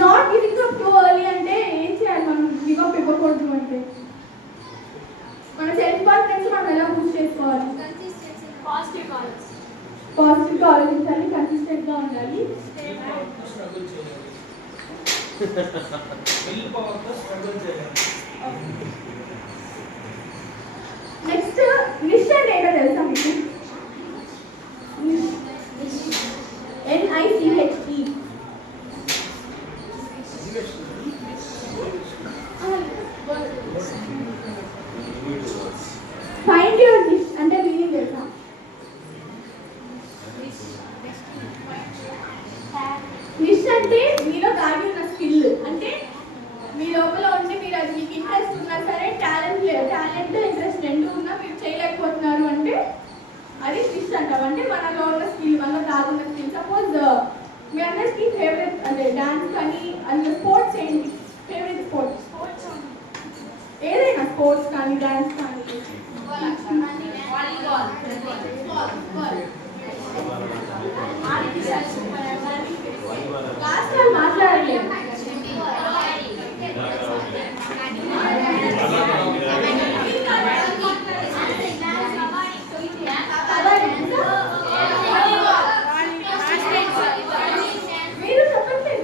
not giving up too early అంటే ఏం చేయాలి మనం? గివ్ అప్ ఇవ్వకూడదు అంటే మన సెల్ఫ్ కాన్ఫిడెన్స్ మనం ఎలా బూస్ట్ చేసుకోవాలి? పాజిటివ్గా ఆలోచించాలి, కన్సిస్టెంట్గా ఉండాలి. నెక్స్ట్ నిష్ అంటే ఏంటో తెలుసా మీకు? NICHE. ఫైండ్ యువర్ నిష్ అంటే మీనింగ్ తెలుసా? నిష్ అంటే మీలో దాగి ఉన్న స్కిల్. అంటే మీ లోపల ఉండి మీరు అది మీకు ఇంట్రెస్ట్ ఉన్నా సరే, టాలెంట్ ఇంట్రెస్ట్ రెండు ఉన్నా మీరు చేయలేకపోతున్నారు అంటే అది నిష్ అంటాం. అంటే మనలో ఉన్న స్కిల్, మనలో దాగున్న స్కిల్. సపోజ్ మీ అందరికీ ఫేవరెట్ అంటే డాన్స్ కానీ అందులో స్పోర్ట్స్ ఏంటి? ఫేవరెట్ స్పోర్ట్స్ ఏదైనా స్పోర్ట్స్ కానీ డాన్స్ కానీ. లాస్ట్ టైం మాట్లాడలేదు. మీరు చెప్పట్లేదు.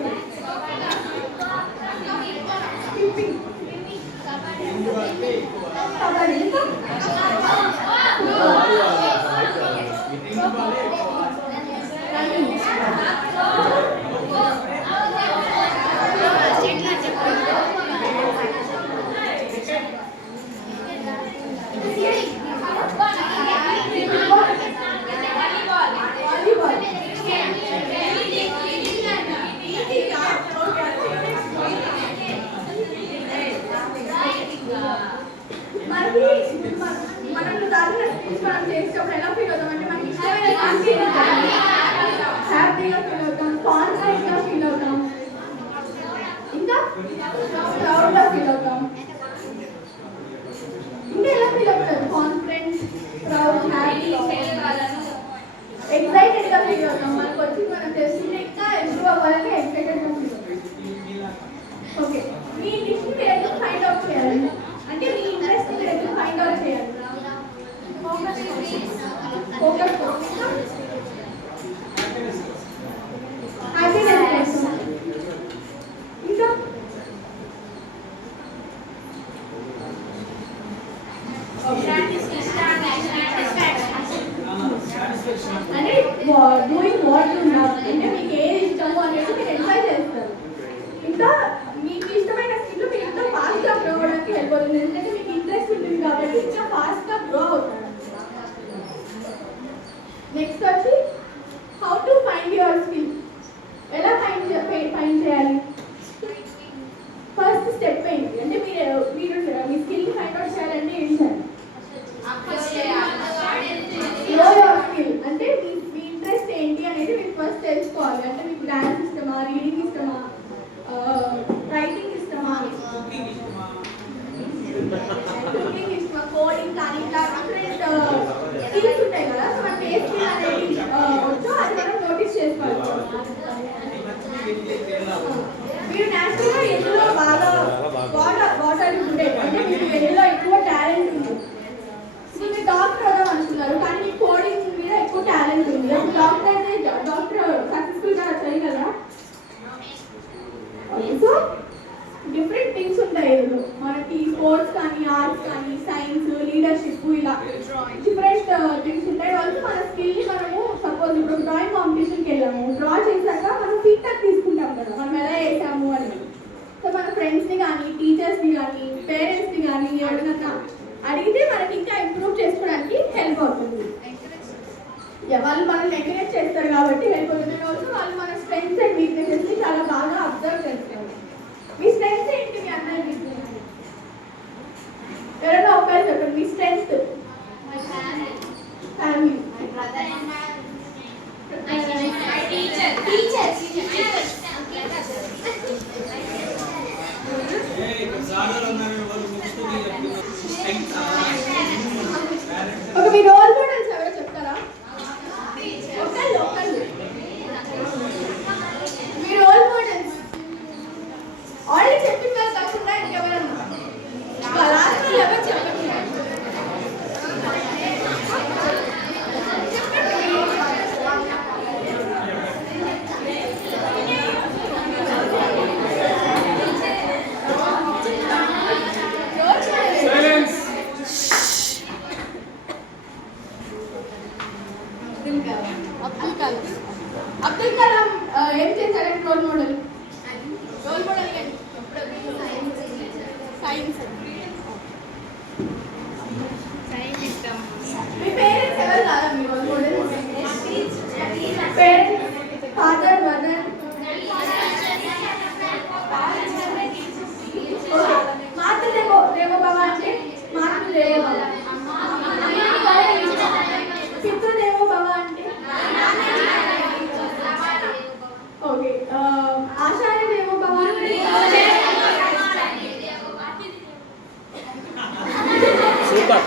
మనల్ని దాచిన స్కిల్స్ మనం చేసేటప్పుడు ఎలా ఫీల్ అవుతాం అంటే మనకి ఇష్టమైన హ్యాపీగా ఫీల్ అవుతాం, కాన్ఫిడెంట్గా ఫీల్ అవుతాం, ఇంకా ప్రౌడ్గా ఫీల్ అవుతాం. ఇంకా ఎలా ఫీల్ అవుతారు? కాన్ఫిడెంట్, ప్రౌడ్, హ్యాపీ, ఎక్సైటెడ్గా ఫీల్ అవుతాం. మనకు వచ్చి మనం చేస్తుంటే ఇంకా ఇంప్రూవ్ అవ్వాలని ఎక్సైటెడ్గా ఫీల్ అవుతాం. ఓకే, మీ ఇంట్రెస్ట్ మీరు ఎందుకు ఫైండ్ అవుట్ చేయాలి? అంటే మీ ఇంట్రెస్ట్ మీరు ఎందుకు ఫైండ్ అవుట్ చేయాలి? ఫోకస్ హ్యాపీనెస్ ఇంకా అంటే స్టూడెంట్ అంటే మీకు ఏదో ఎక్కువ టాలెంట్ ఉంది. ఇప్పుడు మీరు డాక్టర్ అవుదాం అనుకున్నారు కానీ మీకు కోడింగ్ మీద ఎక్కువ టాలెంట్ ఉంది. అప్పుడు డాక్టర్ అయితే డాక్టర్ సక్సెస్ఫుల్గా చేయగలరా? సో డిఫరెంట్ థింగ్స్ ఉంటాయి ఇందులో. మనకి స్పోర్ట్స్ కానీ ఆర్ట్స్ కానీ సైన్స్ లీడర్షిప్ ఇలా డిఫరెంట్ థింగ్స్ ఉంటాయి. వాళ్ళు మన స్కిల్ని మనము సపోజ్ ఇప్పుడు డ్రాయింగ్ కాంపిటీషన్కి వెళ్ళాము, డ్రా చేశాక మనం ఫీడ్బ్యాక్ తీసుకుంటాం కదా మనం ఎలా వేసాము అని. సో మన ఫ్రెండ్స్ని కానీ టీచర్స్ని కానీ పేరెంట్స్ని కానీ ఎవరినన్నా అడిగితే మనకి ఇంకా ఇంప్రూవ్ చేసుకోవడానికి హెల్ప్ అవుతుంది. వాళ్ళు మనల్ని ఎంకరేజ్ చేస్తారు కాబట్టి హెల్ప్ అవుతుంది. ఆల్సో వాళ్ళు మన స్ట్రెంగ్స్ అండ్ వీక్నెసెస్ని చాలా బాగా అబ్జర్వ్ చేస్తారు. మీ స్ట్రెంగ్స్ ఏంటి మీ అందరికీ? ఎవరైనా ఒకవేళ చెప్పండి మీ స్ట్రెంగ్స్. ఫ్యామిలీ, ఒక మీ రోల్ మోడల్స్ ఎవరో చెప్తారా? ఒకళ్ళు మీ రోల్ మోడల్స్ ఆల్రెడీ చెప్పిన వాళ్ళు కాకుండా ఇంకెవరన్నా లాస్ట్ వాళ్ళు ఎవరు చెప్పండి. అబ్దుల్ కలాం ఏం చేశారంటే రోల్ మోడల్ సైన్స్. మీ పేరెంట్స్ ఎవరు కాదా మీ role model? Parents, father, mother. మాతృదేవో భవ అంటే మాతృదేవో భవ. పితృదేవో భవ అంటే ఓకే. ఆచార్య దేవో భవ సూపర్.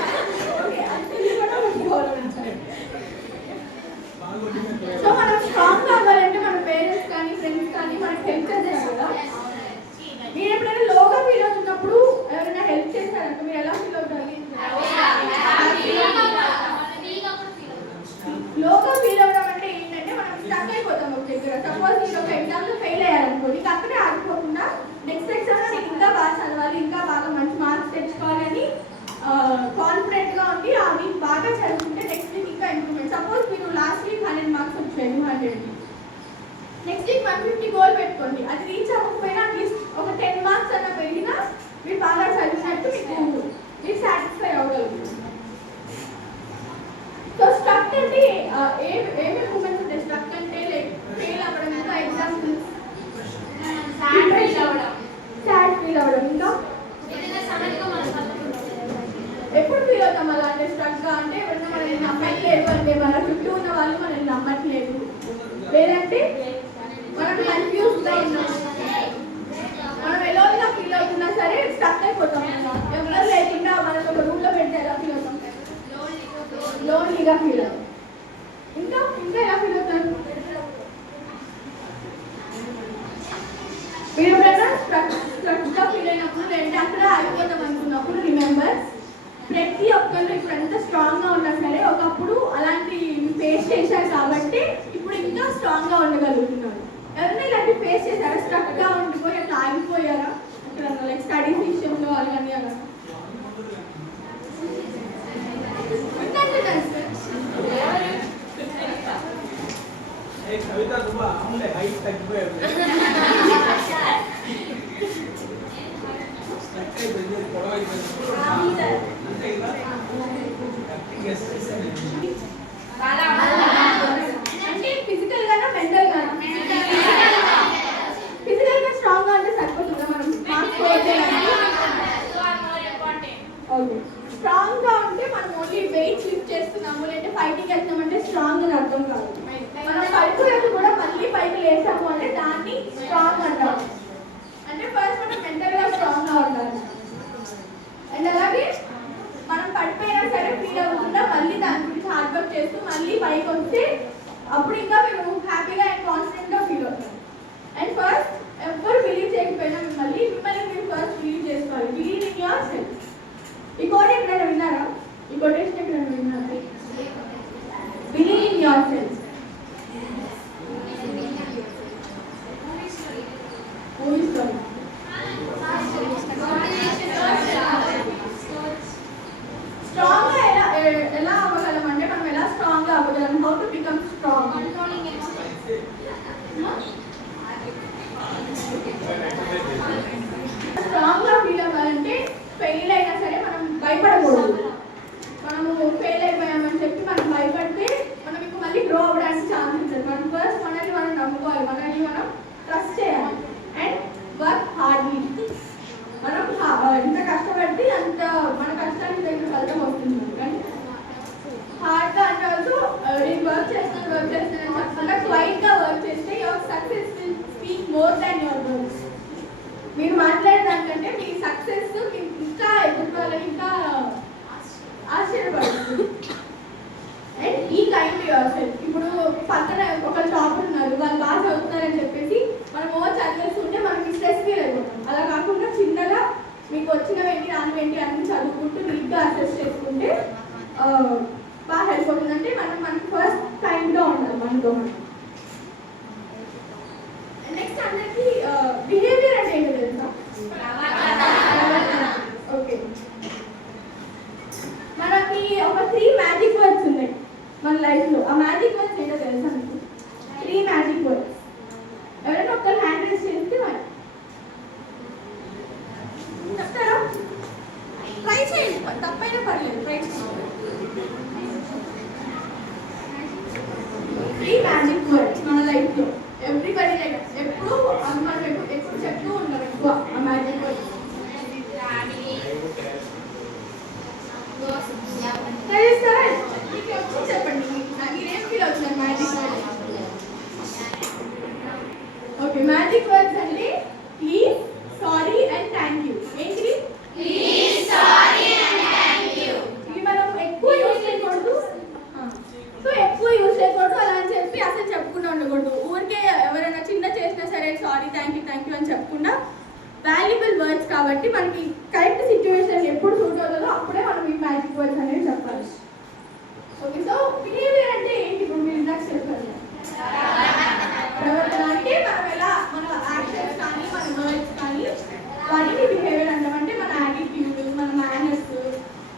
సో మనం స్ట్రాంగ్ అవ్వాలంటే మన పేరెంట్స్ కానీ ఫ్రెండ్స్ కానీ మనకి హెల్ప్ చేస్తారు కదా. మీరు ఎప్పుడైనా లోగా ఫీల్ అవుతున్నప్పుడు ఎవరైనా హెల్ప్ చేస్తారంటే మీరు ఎలా ఫీల్ అవుతారు? లోగా ఫీల్ అవడం అంటే ఏంటంటే మనం స్టక్ అయిపోతాం ఒక దగ్గర. సపోజ్ మీరు ఒక ఎగ్జామ్లో ఫెయిల్ అయ్యారనుకో, నీకు అక్కడే ఆగిపోకుండా నెక్స్ట్ ఎగ్జామ్లో నీకు ఇంకా బాగా చదవాలి, ఇంకా బాగా మంచి మార్క్స్ తెచ్చుకోవాలి అని కాన్ఫిడెంట్గా ఉండి ఆ వీక్ బాగా చదువుకుంటే నెక్స్ట్ వీక్ ఇంకా ఇంప్రూవ్మెంట్. సపోజ్ మీరు లాస్ట్ వీక్ 100 మార్క్స్ వచ్చాయి, 200, నెక్స్ట్ వీక్ 150 గోల్ పెట్టుకోండి. అది రీచ్ అవ్వకపోయినా అట్లీస్ట్ ఒక 10 మార్క్స్ అన్న పెరిగినా మీరు బాగా చదివినట్టు మీకు సాటిస్ఫై అవ్వగలుగుతుంది. సో స్ట్రక్ అంటే ఏమి మూమెంట్స్ ఉంటాయి? స్ట్రక్ అంటే లైక్ ఫెయిల్ అవ్వడం, ఇంకా ఎగ్జాంపుల్స్ సాడ్ ఫీల్ అవ్వడం, ఇంకా ఎప్పుడు ఫీల్ అవుతాం అలా అంటే స్ట్రక్గా అంటే ఎవరైనా మనల్ని నమ్మట్లేదు అంటే మన చుట్టూ ఉన్న వాళ్ళు మనల్ని నమ్మట్లేదు, లేదంటే మనం కన్ఫ్యూజ్గా ఉన్నాం, మనం ఎలాగా ఫీల్ అవుతున్నా సరే స్ట్రక్ అయిపోతాం. ఎవరు లేకుండా మనల్ని ఒక రూమ్లో పెడితే ఎలా ఫీల్ అవుతాం? లోన్లీగా ఫీల్ అవుతాం. ఇంకా ఎలా ఫీల్ అవుతారు? మీరు ఎప్పుడైనా స్ట్రక్గా ఫీల్ అయినప్పుడు లేదంటే అక్కడ ఆగిపోతాం అనుకున్నప్పుడు రిమెంబర్, ప్రతి ఒక్కళ్ళు ఇప్పుడు ఎంత స్ట్రాంగ్గా ఉన్నా సరే ఒకప్పుడు అలాంటి ఫేస్ చేశారు కాబట్టి ఇప్పుడు ఇంకా స్ట్రాంగ్గా ఉండగలుగుతున్నారు. ఎవరైనా ఇలాంటి ఫేస్ చేశారా? స్ట్రక్గా ఉండిపోయి అట్లా ఆగిపోయారా? అక్కడ లైక్ స్టడీస్ విషయంలో అలాగే అలా కవిత హైట్ తగ్గిపోయాడు. అంటే ఫిజికల్ గానా మెంటల్ గానా? ఫిజికల్ గా స్ట్రాంగ్ గా అంటే సరిపోతుందా మనం మార్క్స్ స్కోర్ చేయడానికి? ఓకే, స్ట్రాంగ్ గా ఉంటే మనం ఓన్లీ వెయిట్ లిఫ్ట్ చేస్తున్నాము లేదంటే ఫైటింగ్ వెళ్తున్నామంటే స్ట్రాంగ్ అని అర్థం కాదు. మనం పడిపోయాక కూడా మళ్ళీ పైకి లేసాము అంటే దాన్ని స్ట్రాంగ్ అంటారు. అంటే ఫస్ట్ మనం మెంటల్ గా స్ట్రాంగ్ గా ఉండాలి. అండ్ అలాగే మనం పడిపోయినా సరే ఫీల్ అవ్వకుండా మళ్ళీ దాని గురించి హార్డ్ వర్క్ చేస్తూ మళ్ళీ పైకి వస్తే అప్పుడు ఇంకా మేము హ్యాపీగా అండ్ కాన్ఫిడెంట్గా ఫీల్ అవుతాం. అండ్ ఫస్ట్ ఎవరు బిలీవ్ చేయకపోయినా మిమ్మల్ని మీరు ఫస్ట్ బిలీవ్ చేసుకోవాలి. బిలీవ్ ఇన్ యువర్ దానికంటే మీ సక్సెస్ ఇంకా ఎదుటి వాళ్ళని ఇంకా ఆశ్చర్యపడుతుంది. అండ్ ఈ కైండ్ యువర్ సెల్ఫ్. ఇప్పుడు పక్కన ఒక టాపర్ ఉన్నారు, వాళ్ళు బాగా చదువుతున్నారని చెప్పేసి మనం చదివేస్తుంటే మనకి స్ట్రెస్ ఫీల్ అయిపోతాం. అలా కాకుండా చిన్నగా మీకు వచ్చినవేంటి రానివేంటి అన్ని చదువుకుంటూ నీట్గా అసెస్ చేసుకుంటే బాగా హెల్ప్ అవుతుంది. అంటే మనకి ఫస్ట్ కైండ్గా ఉండాలి మనతో మనం. నెక్స్ట్ అందరికి బిహేవియర్ అంటే ఏంటో తెలుసా? ఓకే, మనకి ఒక 3 మ్యాజిక్ వర్డ్స్ ఉన్నాయి మన లైఫ్లో. ఆ మ్యాజిక్ వర్డ్స్ ఏంటో తెలుసా మీకు? 3 మ్యాజిక్ వర్డ్స్. ఎవరైనా ఒక్కరు హ్యాండ్ రైజ్ చేస్తే మరి చెప్తారా? ట్రై చేయండి, తప్పైనా పర్లేదు, ట్రై చేయండి. 3 మ్యాజిక్ వర్డ్స్ మన లైఫ్లో. ఎవ్రీబడి ఎప్పుడు మనం ఎప్పుడు చెప్తూ ఉంటాం ఎక్కువ ఆ మ్యాజిక్ వర్డ్స్. తెలుస్తారా? మీకు ఎప్పుడు చెప్పండి, మీరేం ఫీల్ అవుతున్నారు magic words? Okay, magic words అంటే please, sorry and thank you. ఏంటి? Please, sorry and thank you. ఇవి మనం ఎక్కువ యూజ్ చేయకూడదు. సో ఎక్కువ యూజ్ చేయకూడదు అలా అని చెప్పి అసలు చెప్పుకుంటూ ఉండకూడదు. ఊరికే ఎవరైనా చిన్న చేసినా సరే సారీ థ్యాంక్ యూ అని చెప్పకుండా వాల్యుబుల్ వర్డ్స్ కాబట్టి మనకి కరెక్ట్ సిచ్యువేషన్ ఎప్పుడు సూట్ అవుతుందో అప్పుడే మనం ఈ మ్యాజిక్ వర్డ్స్ అనేవి చెప్పాలి. ఓకే, సో బిహేవియర్ అంటే ఏంటి? ఇప్పుడు మీరు ఇందాక చెప్పారు ప్రవర్తన అంటే మనం ఎలా మన యాక్షన్స్ కానీ మన వర్డ్స్ కానీ వాటిని బిహేవియర్ అంటామంటే మన యాటిట్యూడ్, మన మేనర్స్,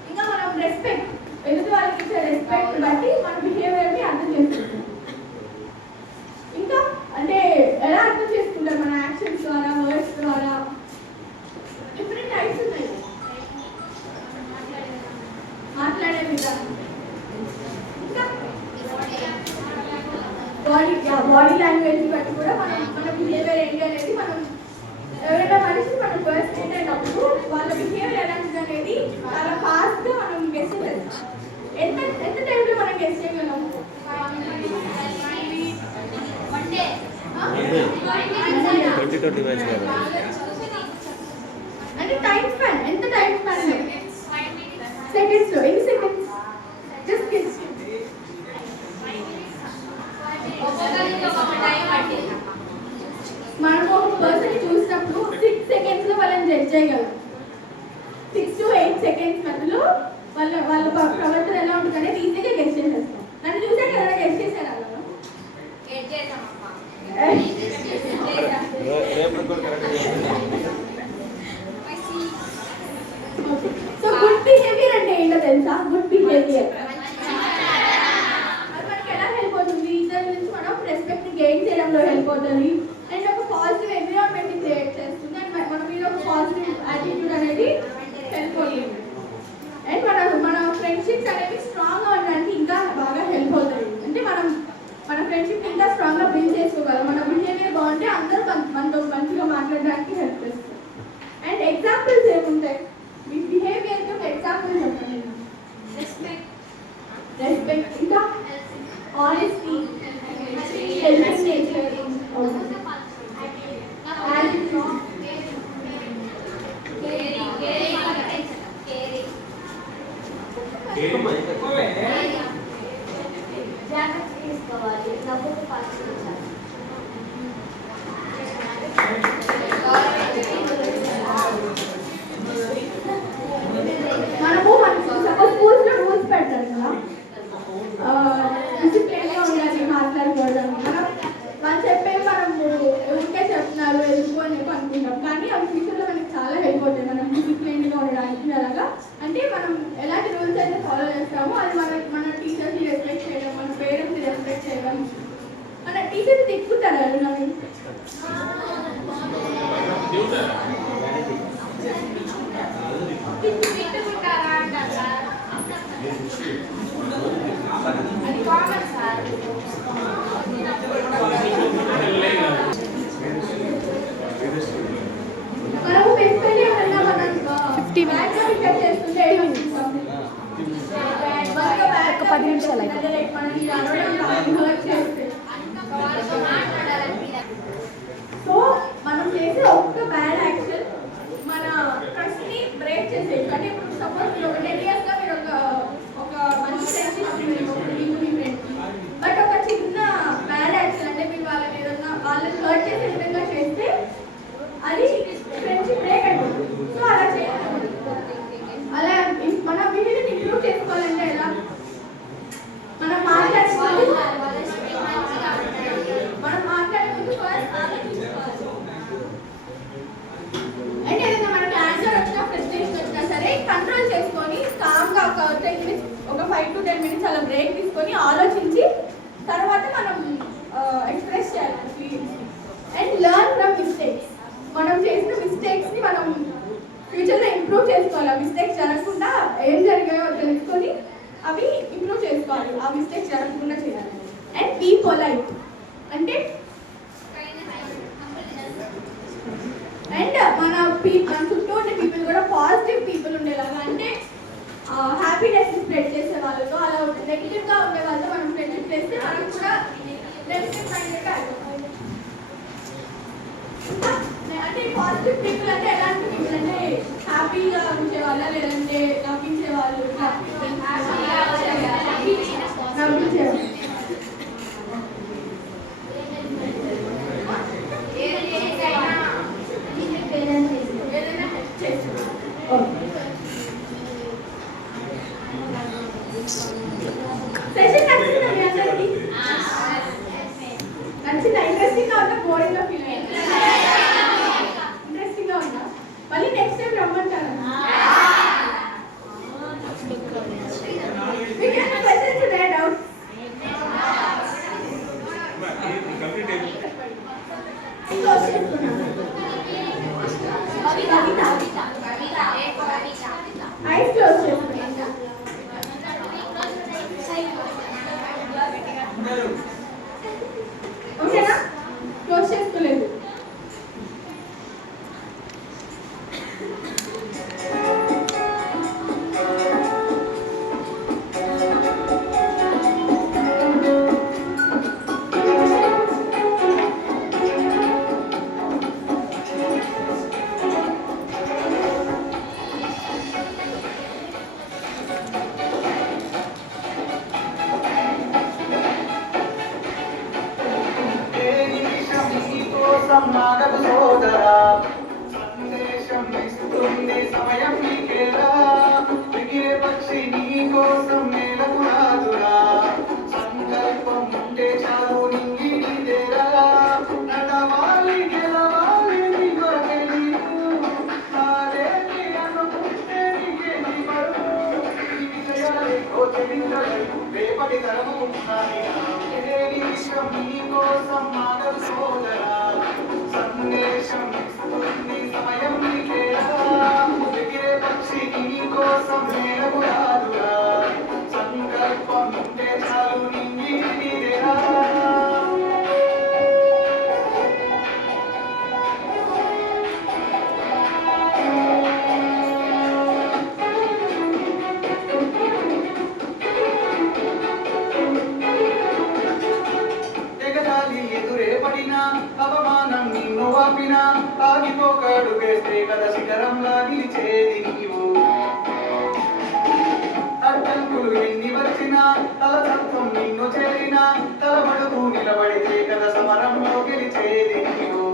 ఇంకా మనం రెస్పెక్ట్, ఎదుటి వాళ్ళకి ఇచ్చే రెస్పెక్ట్ బట్టి మన బిహేవియర్ని అర్థం చేసుకుంటాం. ఇంకా అంటే ఎలా అర్థం చేసుకుంటారు? మన యాక్షన్స్ ద్వారా, వర్డ్స్ ద్వారా. డిఫరెంట్ టైప్స్ ఉన్నాయి. మాట్లాడే విధానం, ఇంకా బాడీ లాంగ్వేజ్ బట్టి కూడా మన బిహేవియర్ ఏంటి అనేది మనం ఎవరైనా మనిషి మనం ఫస్ట్ ఏంటంటే వాళ్ళ బిహేవియర్ ఎలాంటిది అనేది చాలా ఫాస్ట్గా మనం గెస్ చేస్తాం. ఎంత టైంలో మనం గెస్ చేయగలం? అంటే టైం స్పాన్, ఎంత టైం స్పాన్? సెకండ్స్లో. ఎన్ని సెకండ్స్? Just guess. మనం ఒక పర్సన్ చూసినప్పుడు 6 సెకండ్స్లో వాళ్ళని జడ్జ్ చేయగలం. 6 to 8 సెకండ్స్ మధ్యలో వాళ్ళ ప్రవర్తన ఎలా ఉంటుంది అనేది ఈజీగా గెస్ చేసేస్తాం. నన్ను చూసాక ఎవరైనా గెస్ చేశారా? సో గుడ్ బిహేవియర్ అంటే ఏంటో తెలుసా? గుడ్ బిహేవియర్ అది మనకి ఎలా హెల్ప్ అవుతుంది? ఇద్దరి నుంచి మనం రెస్పెక్ట్ గెయిన్ చేయడంలో హెల్ప్ అవుతుంది. అండ్ ఒక పాజిటివ్ ఎన్విరాన్మెంట్ క్రియేట్ చేస్తుంది. అండ్ మన మీద ఒక పాజిటివ్ యాటిట్యూడ్ అనేది హెల్ప్ అవుతుంది. అండ్ మన ఫ్రెండ్షిప్స్ అనేవి స్ట్రాంగ్గా ఉండడానికి ఇంకా బాగా హెల్ప్ అవుతాయి. అంటే మన ఫ్రెండ్షిప్ ఇంకా స్ట్రాంగ్గా బిల్డ్ చేసుకోగలం. మన బిహేవియర్ బాగుంటే అందరూ మనతో మంచిగా మాట్లాడడానికి హెల్ప్ చేస్తారు. అండ్ ఎగ్జాంపుల్స్ ఏముంటాయి? మీ బిహేవియర్కి ఒక ఎగ్జాంపుల్ చెప్పండి. రెస్పెక్ట్, ఇంకా ఆనెస్టీ, హెల్పింగ్ నేచర్, జాగ్రత్త తీసుకోవాలి, నవ్వుతూ పాటించాలి. మనము సపోజ్ స్కూల్స్లో రూల్స్ పెడతారు కదా, డిసిప్లిన్గా ఉండాలి, మాట్లాడకూడదు. వాళ్ళు చెప్పేవి మనము ఊరికే చెప్తున్నారు ఎదుర్కొని అనుకుంటాం, కానీ అవి ఫ్యూచర్లో మనకి చాలా హెల్ప్ అవుతాయి మనం డిసిప్లిన్గా ఉండడానికి. అలాగా అంటే మనం ఎలాంటి రూల్స్ అయితే ఫాలో చేస్తామో అది మన టీచర్స్ని రెస్పెక్ట్ చేయడం, మన పేరెంట్స్ని రెస్పెక్ట్ చేయడం. మన టీచర్స్ తిట్టుకుంటారు కదా నన్ను, అది కామన్ సార్. మనము బేసికల్లీ ఏమన్నా మనం 50 minutes. చేస్తుంటే ఒక 10 నిమిషాలు అయిపోయింది. సో మనం చేసే ఒక్క బ్యాడ్ యాక్షన్ మన కంట్రోల్ చేసుకొని కామ్గా ఒక 10 minutes, ఒక 5 to 10 minutes అలా బ్రేక్ తీసుకొని ఆలోచించి తర్వాత మనం ఎక్స్ప్రెస్ చేయాలి feelings. And learn from mistakes. మనం చేసిన మిస్టేక్స్ని మనం ఫ్యూచర్లో ఇంప్రూవ్ చేసుకోవాలి. ఆ మిస్టేక్స్ జరగకుండా ఏం జరిగాయో తెలుసుకొని అవి ఇంప్రూవ్ చేసుకోవాలి. ఆ మిస్టేక్స్ జరగకుండా చేయాలి. అండ్ బీ పొలైట్ అంటే అండ్ మన చుట్టూ ఉండే పీపుల్ కూడా పాజిటివ్ పీపుల్ ఉండేలాగా, అంటే హ్యాపీనెస్ స్ప్రెడ్ చేసే వాళ్ళతో, అలా నెగిటివ్గా ఉండే వాళ్ళతో మనం ఫ్రెండ్షిప్ చేస్తే మనం కూడా నెగిటివ్ మైండెడ్ అయిపోతాం. అంటే పాజిటివ్ పీపుల్ అంటే ఎలాంటి పీపుల్ అంటే హ్యాపీగా ఉంచే వాళ్ళ, లేదంటే నవ్వించే వాళ్ళు, నవ్వించే సెషన్ నచ్చిందా మీ అందరికీ? నచ్చిందా? ఇంట్రెస్టింగ్గా ఉందా, బోరింగ్గా ఫీల్ అయ్యిందా? ఇంట్రెస్టింగ్గా ఉందా? మళ్ళీ నెక్స్ట్ టైం రమ్మంటారా? మీకు ఏమైనా క్వశ్చన్స్ ఉన్నాయా, డౌట్స్? ఐస్ క్లోజ్ చేసుకున్నా. ఓకేనా? క్లోజ్ చేసుకోలేదు. నాగదు సోదరా సందేశం ఇస్తుంది సమయం నీకేరా ఎగిరే పక్షి నీ కోసం నేలకు రాదురా సంకల్పం ఉంటే చాలు నింగి నీదేరా నడవాలి గెలవాలి నీ కొరకే నీకు నాదేమి అనుకుంటే నీకే నీ పరువు ఈ విజయాలే గోచరించలే రేపటి తరము ఏది విషయం నీ కోసం నాగదు సోదరా సందేశం ఇస్తుంది సమయం నీకేరా ఎగిరే పక్షి నీ కోసం నేలకు రాదురా సంకల్పం ఉంటే చాలు నింగి నీదేరా అవమానం నిన్ను వాపినా ఆగిపోకాడు వేస్తే కదా శిఖరంలా నిలిచేది నీవు అడ్డంకులు ఎన్ని వచ్చినా తలసత్వం నిన్ను చేరినా తలబడుతూ నిలబడితే కదా సమరంలో గెలిచేది నీవు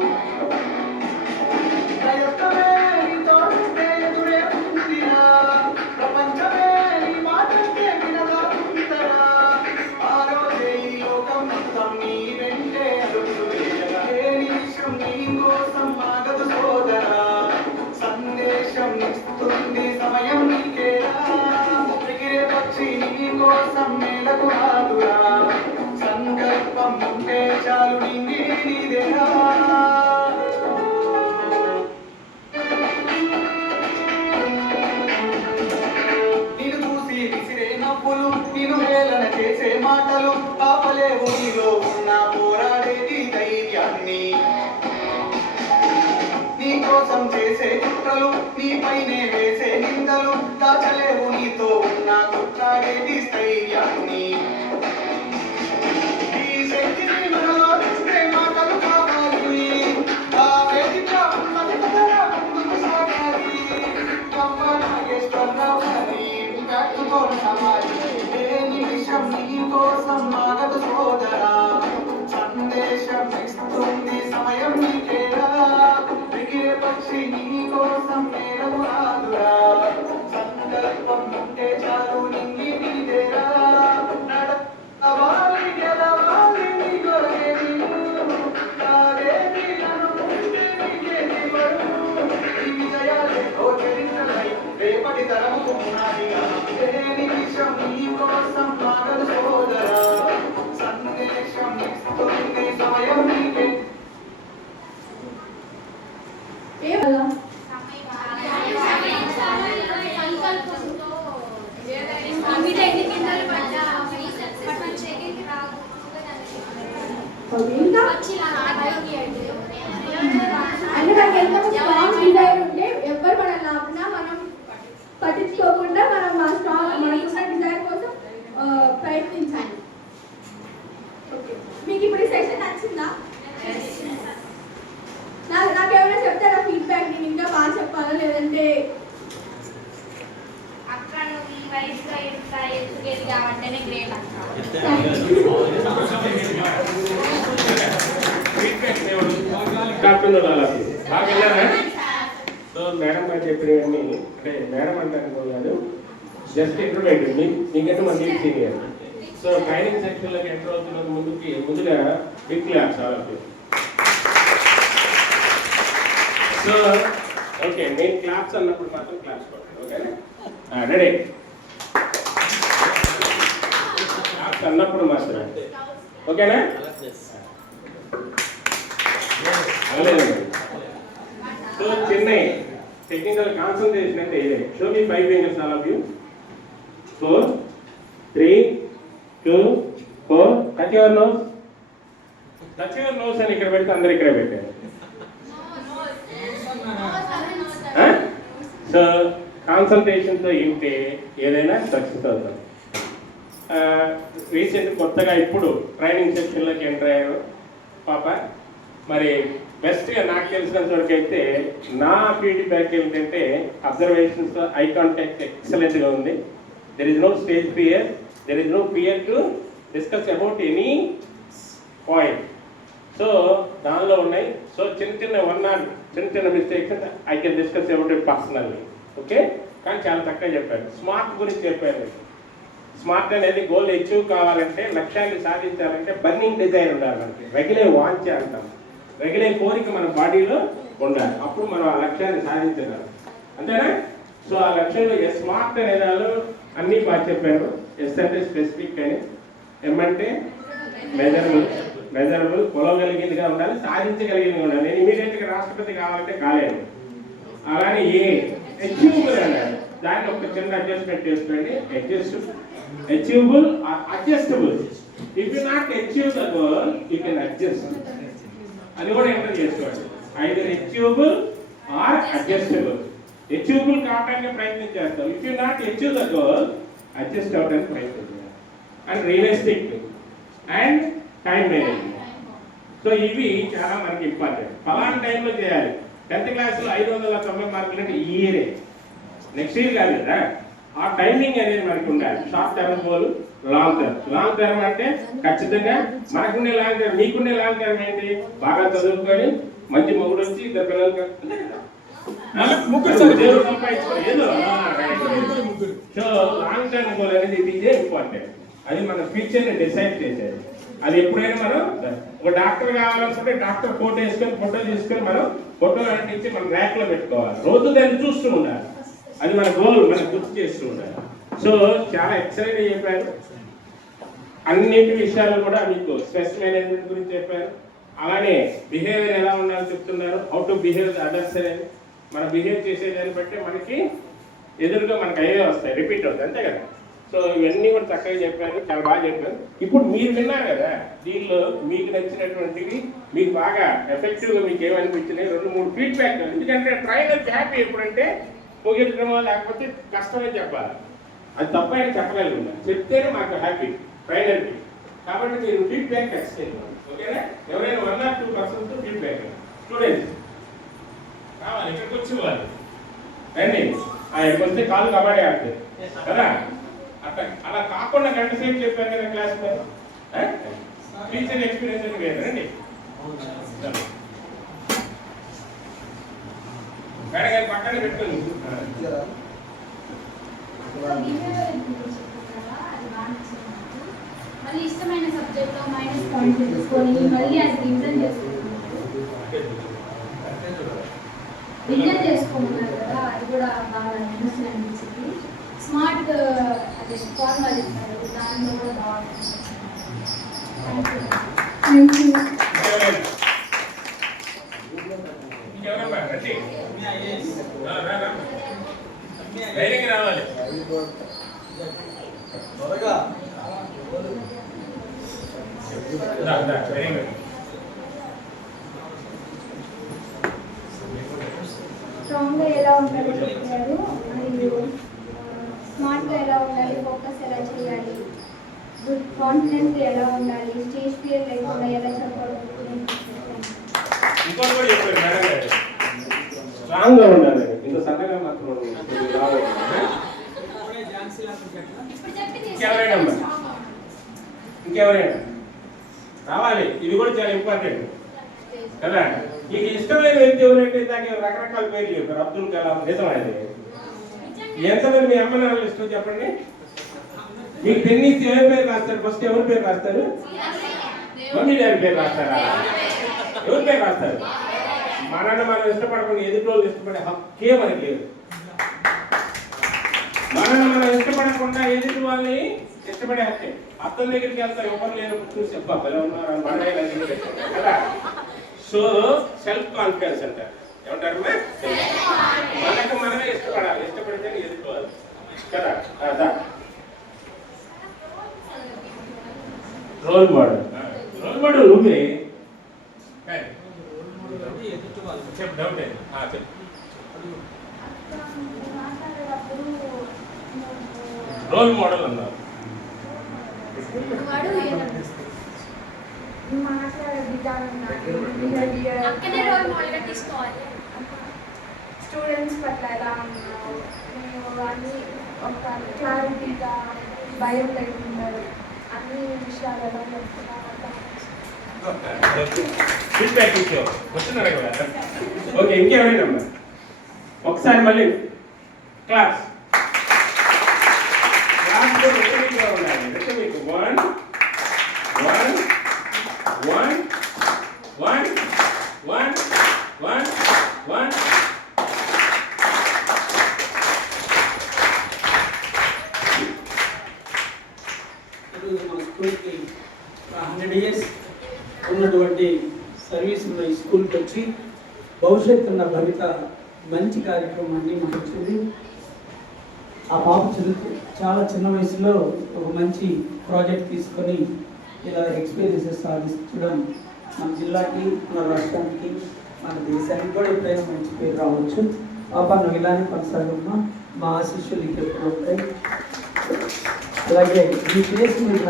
ప్రయత్నమే నీతో ఎదురే ఉందిరా ప్రపంచమే నీ మాటంటే వినదాకుందరా ఆ రోజే ఈ లోకం మొత్తం నీ వెంటే నీ కోసం ఆగదు సోదరా సందేశం ఇస్తుంది సమయం నీకేరా ఎగిరే పక్షి నీ కోసం నేలకు రాదురా సంకల్పం ఉంటే చాలు నింగి నీదేరా నిన్ను చూసి విసిరే నవ్వులు నిన్ను వేలన చేసే మాటలు ఆపలేవు నీలో ఉన్న పోరాడేది ధైర్యాన్ని నీ కోసం చేసే కుట్రలు నీపైనే వేసే నిందలు దాచలేవు నీతో ఉన్న కుట్రాడేది స్థైర్యాన్ని ఈ శక్తిని మనలో తెస్తే మాటలు కావాలి ఆ వేదిక ఉన్నది కదరా ముందుకు సాగాలి నాగేశ్వరరావు ఇంపాక్ట్తో సమాలి ఏ నిమిషం నీ కోసం ఆగదు సోదరా సందేశం ఇస్తుంది సమయం నీకేరా ఎగిరే పక్షి నీ కోసం నేలకు రాదురా సంకల్పం ఉంటే చాలు నింగి నీదేరా నడవాలి గెలవాలి నీ కొరకే నీవు నాదేమి అనుకుంటే నీకే నీ పరువు ఈ విజయాలే గోచరించలై రేపటి తరము లేదంటే అక్క నువ్వు ఈ వయసులో ఇంత ఎత్తుకేది కావంటేనే గ్రేట్ అక్క. సో మేడం గారు చెప్పినవన్నీ అంటే మేడం అంటారు కాదు, జస్ట్ ఇంట్రోడక్టరీ మీకంటే మంది సీనియర్. సో ట్రైనింగ్ సెక్షన్లోకి ఎంటర్ అవుతున్న ముందుగా big clap all of you. So okay, నేను క్లాప్స్ అన్నప్పుడు మాత్రం క్లాప్స్ కొట్టండి, ఓకేనా? రెడీ? క్లాప్స్ అన్నప్పుడు మాత్రం, ఓకేనా? అలాగే. సో చెన్నై టెక్నికల్ కాన్సన్ట్రేషన్ అంటే ఇదే. Show me 5 fingers all of you. 4 3 2 4. Touch your nose. Touch your nose అని ఇక్కడ పెడితే అందరు ఇక్కడ పెట్టారు. సో కాన్సన్ట్రేషన్తో ఇంటే ఏదైనా సక్సెస్ అవుతాం. రీసెంట్ కొత్తగా ఇప్పుడు ట్రైనింగ్ సెక్షన్లోకి ఎంటర్ అయ్యారు పాప. మరి బెస్ట్గా నాకు తెలిసినంత వరకు అయితే నా ఫీడ్బ్యాక్ ఏమిటంటే అబ్జర్వేషన్స్, ఐ కాంటాక్ట్ ఎక్సలెంట్గా ఉంది. There is no stage fear, there is no fear to discuss about any point. So దానిలో ఉన్నాయి. సో చిన్న mistakes I can discuss about it personally, okay? కానీ చాలా చక్కగా చెప్పారు. స్మార్ట్ గురించి చెప్పారు. స్మార్ట్ అనేది గోల్ అచీవ్ కావాలంటే, లక్ష్యాన్ని సాధించాలంటే బర్నింగ్ డిజైర్ ఉండాలంటే, రగిలే వాంఛ అంటాం. రగిలే కోరిక మన బాడీలో ఉండాలి, అప్పుడు మనం ఆ లక్ష్యాన్ని సాధించగలం. అంతేనా? సో ఆ లక్ష్యంలో స్మార్ట్ అనే దానిలో అన్నీ బాగా చెప్పారు. ఎస్ అంటే స్పెసిఫిక్ అని, ఎం అంటే మెజరబుల్ కొలవగలిగిందిగా ఉండాలి, సాధించగలిగిందిగా ఉండాలి. నేను ఇమీడియట్గా రాష్ట్రపతి కావాలంటే కాలేదు. అలానే అచీవబుల్ అన్నారు. దాన్ని ఒక చిన్న అడ్జస్ట్మెంట్ చేసుకోండి. Achievable are adjustable. If you not achieve the goal you can adjust. అది కూడా ఎంటర్ చేసుకోండి. Either achievable are adjustable. Achievable కావడానికి ప్రయత్నం చేస్తాం. If you not achieve the goal adjust అవడానికి ప్రయత్నం చేయాలి. And realistic and time management. So ఇవి చాలా మనకి ఇంపార్టెంట్. ఫలానా టైంలో చేయాలి. 10th క్లాస్లో 590 మార్కులు అంటే ఈ ఇయరే, నెక్స్ట్ ఇయర్ కాదు కదా. ఆ టైమింగ్ అనేది మనకు ఉండాలి. Short term goal, long term. Long term అంటే ఖచ్చితంగా మనకుండే లాంగ్ టర్మ్, మీకుండే లాంగ్ టర్మ్ ఏంటి? బాగా చదువుకొని మంచి మొగుడు వచ్చి 2 పిల్లలు సో లాంగ్ టర్మ్ గోల్ అనేది ఇదే ఇంపార్టెంట్. అది మన ఫ్యూచర్ని డిసైడ్ చేసేది. అది ఎప్పుడైనా మనం ఒక డాక్టర్ కావాలనుకుంటే డాక్టర్ ఫోటో వేసుకొని ఫోటో తీసుకొని మనం ఫోటోలు అంటించి మనం ర్యాక్లో పెట్టుకోవాలి. రోజు దాన్ని చూస్తూ ఉండాలి. అది మన గోల్, మనం గుర్తు చేస్తూ ఉండాలి. సో చాలా ఎక్సలెంట్గా చెప్పారు. అన్నింటి విషయాలు కూడా మీకు స్ట్రెస్ మేనేజ్మెంట్ గురించి చెప్పారు. అలానే బిహేవియర్ ఎలా ఉండాలో చెప్తున్నారు. హౌ టు బిహేవ్ అదర్స్ అనేది. మనం బిహేవ్ చేసేదాన్ని బట్టి మనకి ఎదురుగా మనకు అయ్యే వస్తాయి, రిపీట్ అవుతాయి, అంతే కదా. సో ఇవన్నీ కూడా చక్కగా చెప్పారు, చాలా బాగా చెప్పారు. ఇప్పుడు మీరు విన్నారు కదా, దీనిలో మీకు నచ్చినటువంటివి, మీకు బాగా ఎఫెక్టివ్గా మీకు ఏమనిపించినాయి 2-3 ఫీడ్బ్యాక్. ఎందుకంటే ట్రైనర్కి హ్యాపీ ఎప్పుడంటే పొగిడటమో లేకపోతే కష్టమే చెప్పాలి. అది తప్పైనా చెప్పగలుగుతాం, చెప్తేనే మాకు హ్యాపీ ట్రైనర్కి. కాబట్టి మీరు ఫీడ్బ్యాక్ ఎక్స్చేంజ్, ఓకేనా? ఎవరైనా 1 or 2% ఫీడ్బ్యాక్. స్టూడెంట్స్ కావాలి, ఇక్కడికి వచ్చి వాళ్ళు రండి. వస్తే కాలు కబడ్డీ ఆడుతుంది కదా, అట్లా అలా కాకుండా గంట సేపు చెప్పారు కదా క్లాస్ మీద. టీచర్ ఎక్స్పీరియన్స్ అని వేరు రండి. మేడం గారి పక్కన పెట్టుకుని మళ్ళీ ఇష్టమైన సబ్జెక్ట్లో -పాయింట్ తీసుకొని మళ్ళీ అది రివిజన్ చేసుకోమన్నారు కదా, అది కూడా బాగా యూస్ఫుల్ అనిపించింది. స్మార్ట్ అదే ఫార్మల్ ఇస్తారు, దానిలో కూడా బాగుంటుంది. రావాలి త్వరగా. స్ట్రాంగ్గా ఎలా ఉండాలి చెప్పారు, మరియు స్మార్ట్గా ఎలా ఉండాలి, ఫోకస్ ఎలా చేయాలి, గుడ్ కాన్ఫిడెన్స్గా ఎలా ఉండాలి, స్టేజ్ ఫియర్ లేకుండా ఎలా చెప్పాలి. ఇంకోటి కూడా చెప్పారు మేడం గారు, స్ట్రాంగ్గా ఉండాలి. ఇంకో సన్నగా మాత్రం రావాలి. అప్పుడే ఝాన్సీ లాగా చెప్పాలి. ఇంకెవరైనా అమ్మా? ఇంకెవరైనా రావాలి. ఇది కూడా చాలా ఇంపార్టెంట్ కదా. మీకు ఇష్టమైన వ్యక్తి ఎవరంటే దానికి రకరకాల పేర్లు చెప్పారు. అబ్దుల్ కలాం నిజమైనది. ఎంతమంది మీ అమ్మ నాన్నలు ఇష్టం చెప్పండి. మీకు టెన్నిస్ ఎవరి పేరు రాస్తారు? ఫస్ట్ ఎవరి పేరు రాస్తారు? మమ్మీ డాడీ పేరు రాస్తారా? ఎవరి పేరు రాస్తారు? మనల్ని మనం ఇష్టపడకుండా ఎదుటి వాళ్ళు ఇష్టపడే హక్కే మనకి లేదు. మనల్ని మనం ఇష్టపడకుండా ఎదుటి వాళ్ళని ఇష్టపడే హక్కే. అతని దగ్గరికి వెళ్తారు, ఎవరు లేనప్పుడు చూసి చెప్పా ఎలా ఉన్నారు మనమే కదా. సో సెల్ఫ్ కాన్ఫిడెన్స్ అంటారు. ఏమంటారు? మనకు మనమే ఇష్టపడాలి. ఇష్టపడితే ఎదుర్కోవాలి కదా. Role model. రోల్ మోడల్ నువ్వే చెప్పు. డౌట్ చెప్పు. రోల్ మోడల్ అన్నారు. మాట్లాడే విధానం స్టూడెంట్స్ పట్ల ఎలా ఉన్నావు, నేను అన్ని ఒక క్లారిటీగా భయం లేకుండా అన్ని విషయాలు ఎలా చెప్తున్నావు. ఫీడ్బ్యాక్ ఇచ్చావు. వస్తున్నారా కదా? ఓకే, ఇంకేమైనా ఒకసారి మళ్ళీ క్లాస్ ఉండాలి. మీకు 1 1 1 1 1 1 1. ఈరోజు మన స్కూల్కి 100 years ఉన్నటువంటి సర్వీస్ ఉన్న ఈ స్కూల్కి వచ్చి భవిష్యత్తు ఉన్న భవిత మంచి కార్యక్రమాన్ని మనకు వచ్చింది. ఆ పాప చాలా చిన్న వయసులో ఒక మంచి ప్రాజెక్ట్ తీసుకొని ఇలా ఎక్స్పీరియన్సెస్ సాధించడం మన జిల్లాకి, మన రాష్ట్రానికి, మన దేశానికి కూడా ఎప్పుడైనా మంచి పేరు రావచ్చు. పాప నువ్వు ఇలానే కొనసాగమ్మా. మా ఆశీస్సులు నీకు ఎప్పుడు ఉంటాయి. అలాగే ఈ ఫేస్ మీద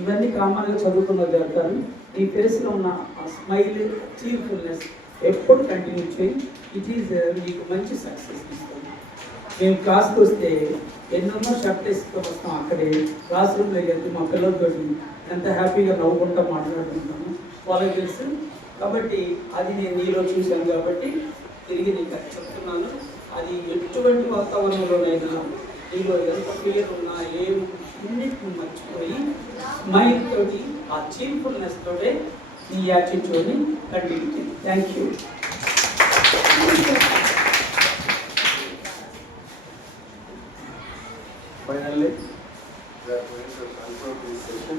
ఇవన్నీ కామన్గా చదువుకున్న జరుగుతారు. ఈ ఫేస్లో ఉన్న ఆ స్మైల్, చీర్ఫుల్నెస్ ఎప్పుడు కంటిన్యూ చేయి. ఇట్ ఈజ్ మీకు మంచి సక్సెస్ ఇస్తుంది. మేము క్లాస్కి వస్తే ఎన్నెన్నో షర్ట్ వేసుకొని వస్తాం. అక్కడే క్లాస్ రూమ్లో వెళ్తే మా పిల్లలతో ఎంత హ్యాపీగా నవ్వుకుంటూ మాట్లాడుకుంటాము వాళ్ళకి తెలుసు. కాబట్టి అది నేను నీలో చూశాను కాబట్టి తిరిగి నీకు చెప్తున్నాను. అది ఎటువంటి వాతావరణంలోనైనా నీలో ఎంత క్లియర్ ఉన్నా ఏన్నిటిని మర్చిపోయి స్మైల్ తోటి, ఆ చీర్ఫుల్నెస్ తోటే నీ యాటిట్యూడ్ని కంటిన్యూ చేయి. Thank you. Finally, we are going to conclude this session.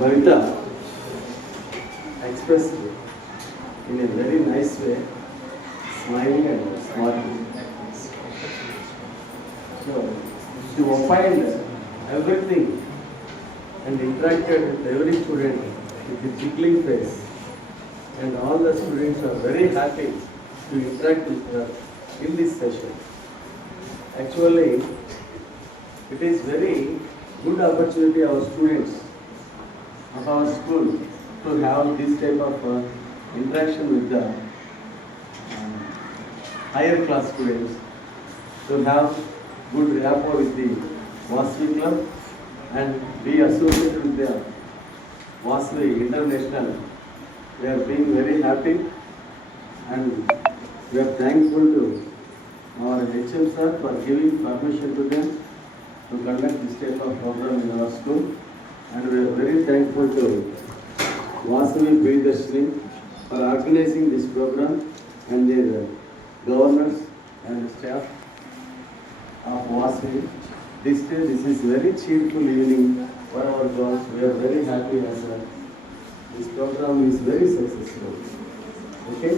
Bhavita expressed in a very nice way, smiling and smiling. So, she opined everything and interacted with every student with a tickling face. And all the students are very happy to interact with her in this session. Actually, it is very good opportunity our students of our school to have this type of interaction with the higher class students, to have good rapport with the Vasavi Club and be associated with the Vasavi International. We are being very happy and we are thankful to our HM sir for giving permission to them to conduct this type of program in our school, and we are very thankful to Vasavi Priyadarshini for organizing this program and their governors and staff of Vasavi. This is very cheerful evening for our girls. We are very happy as this program is very successful. Okay.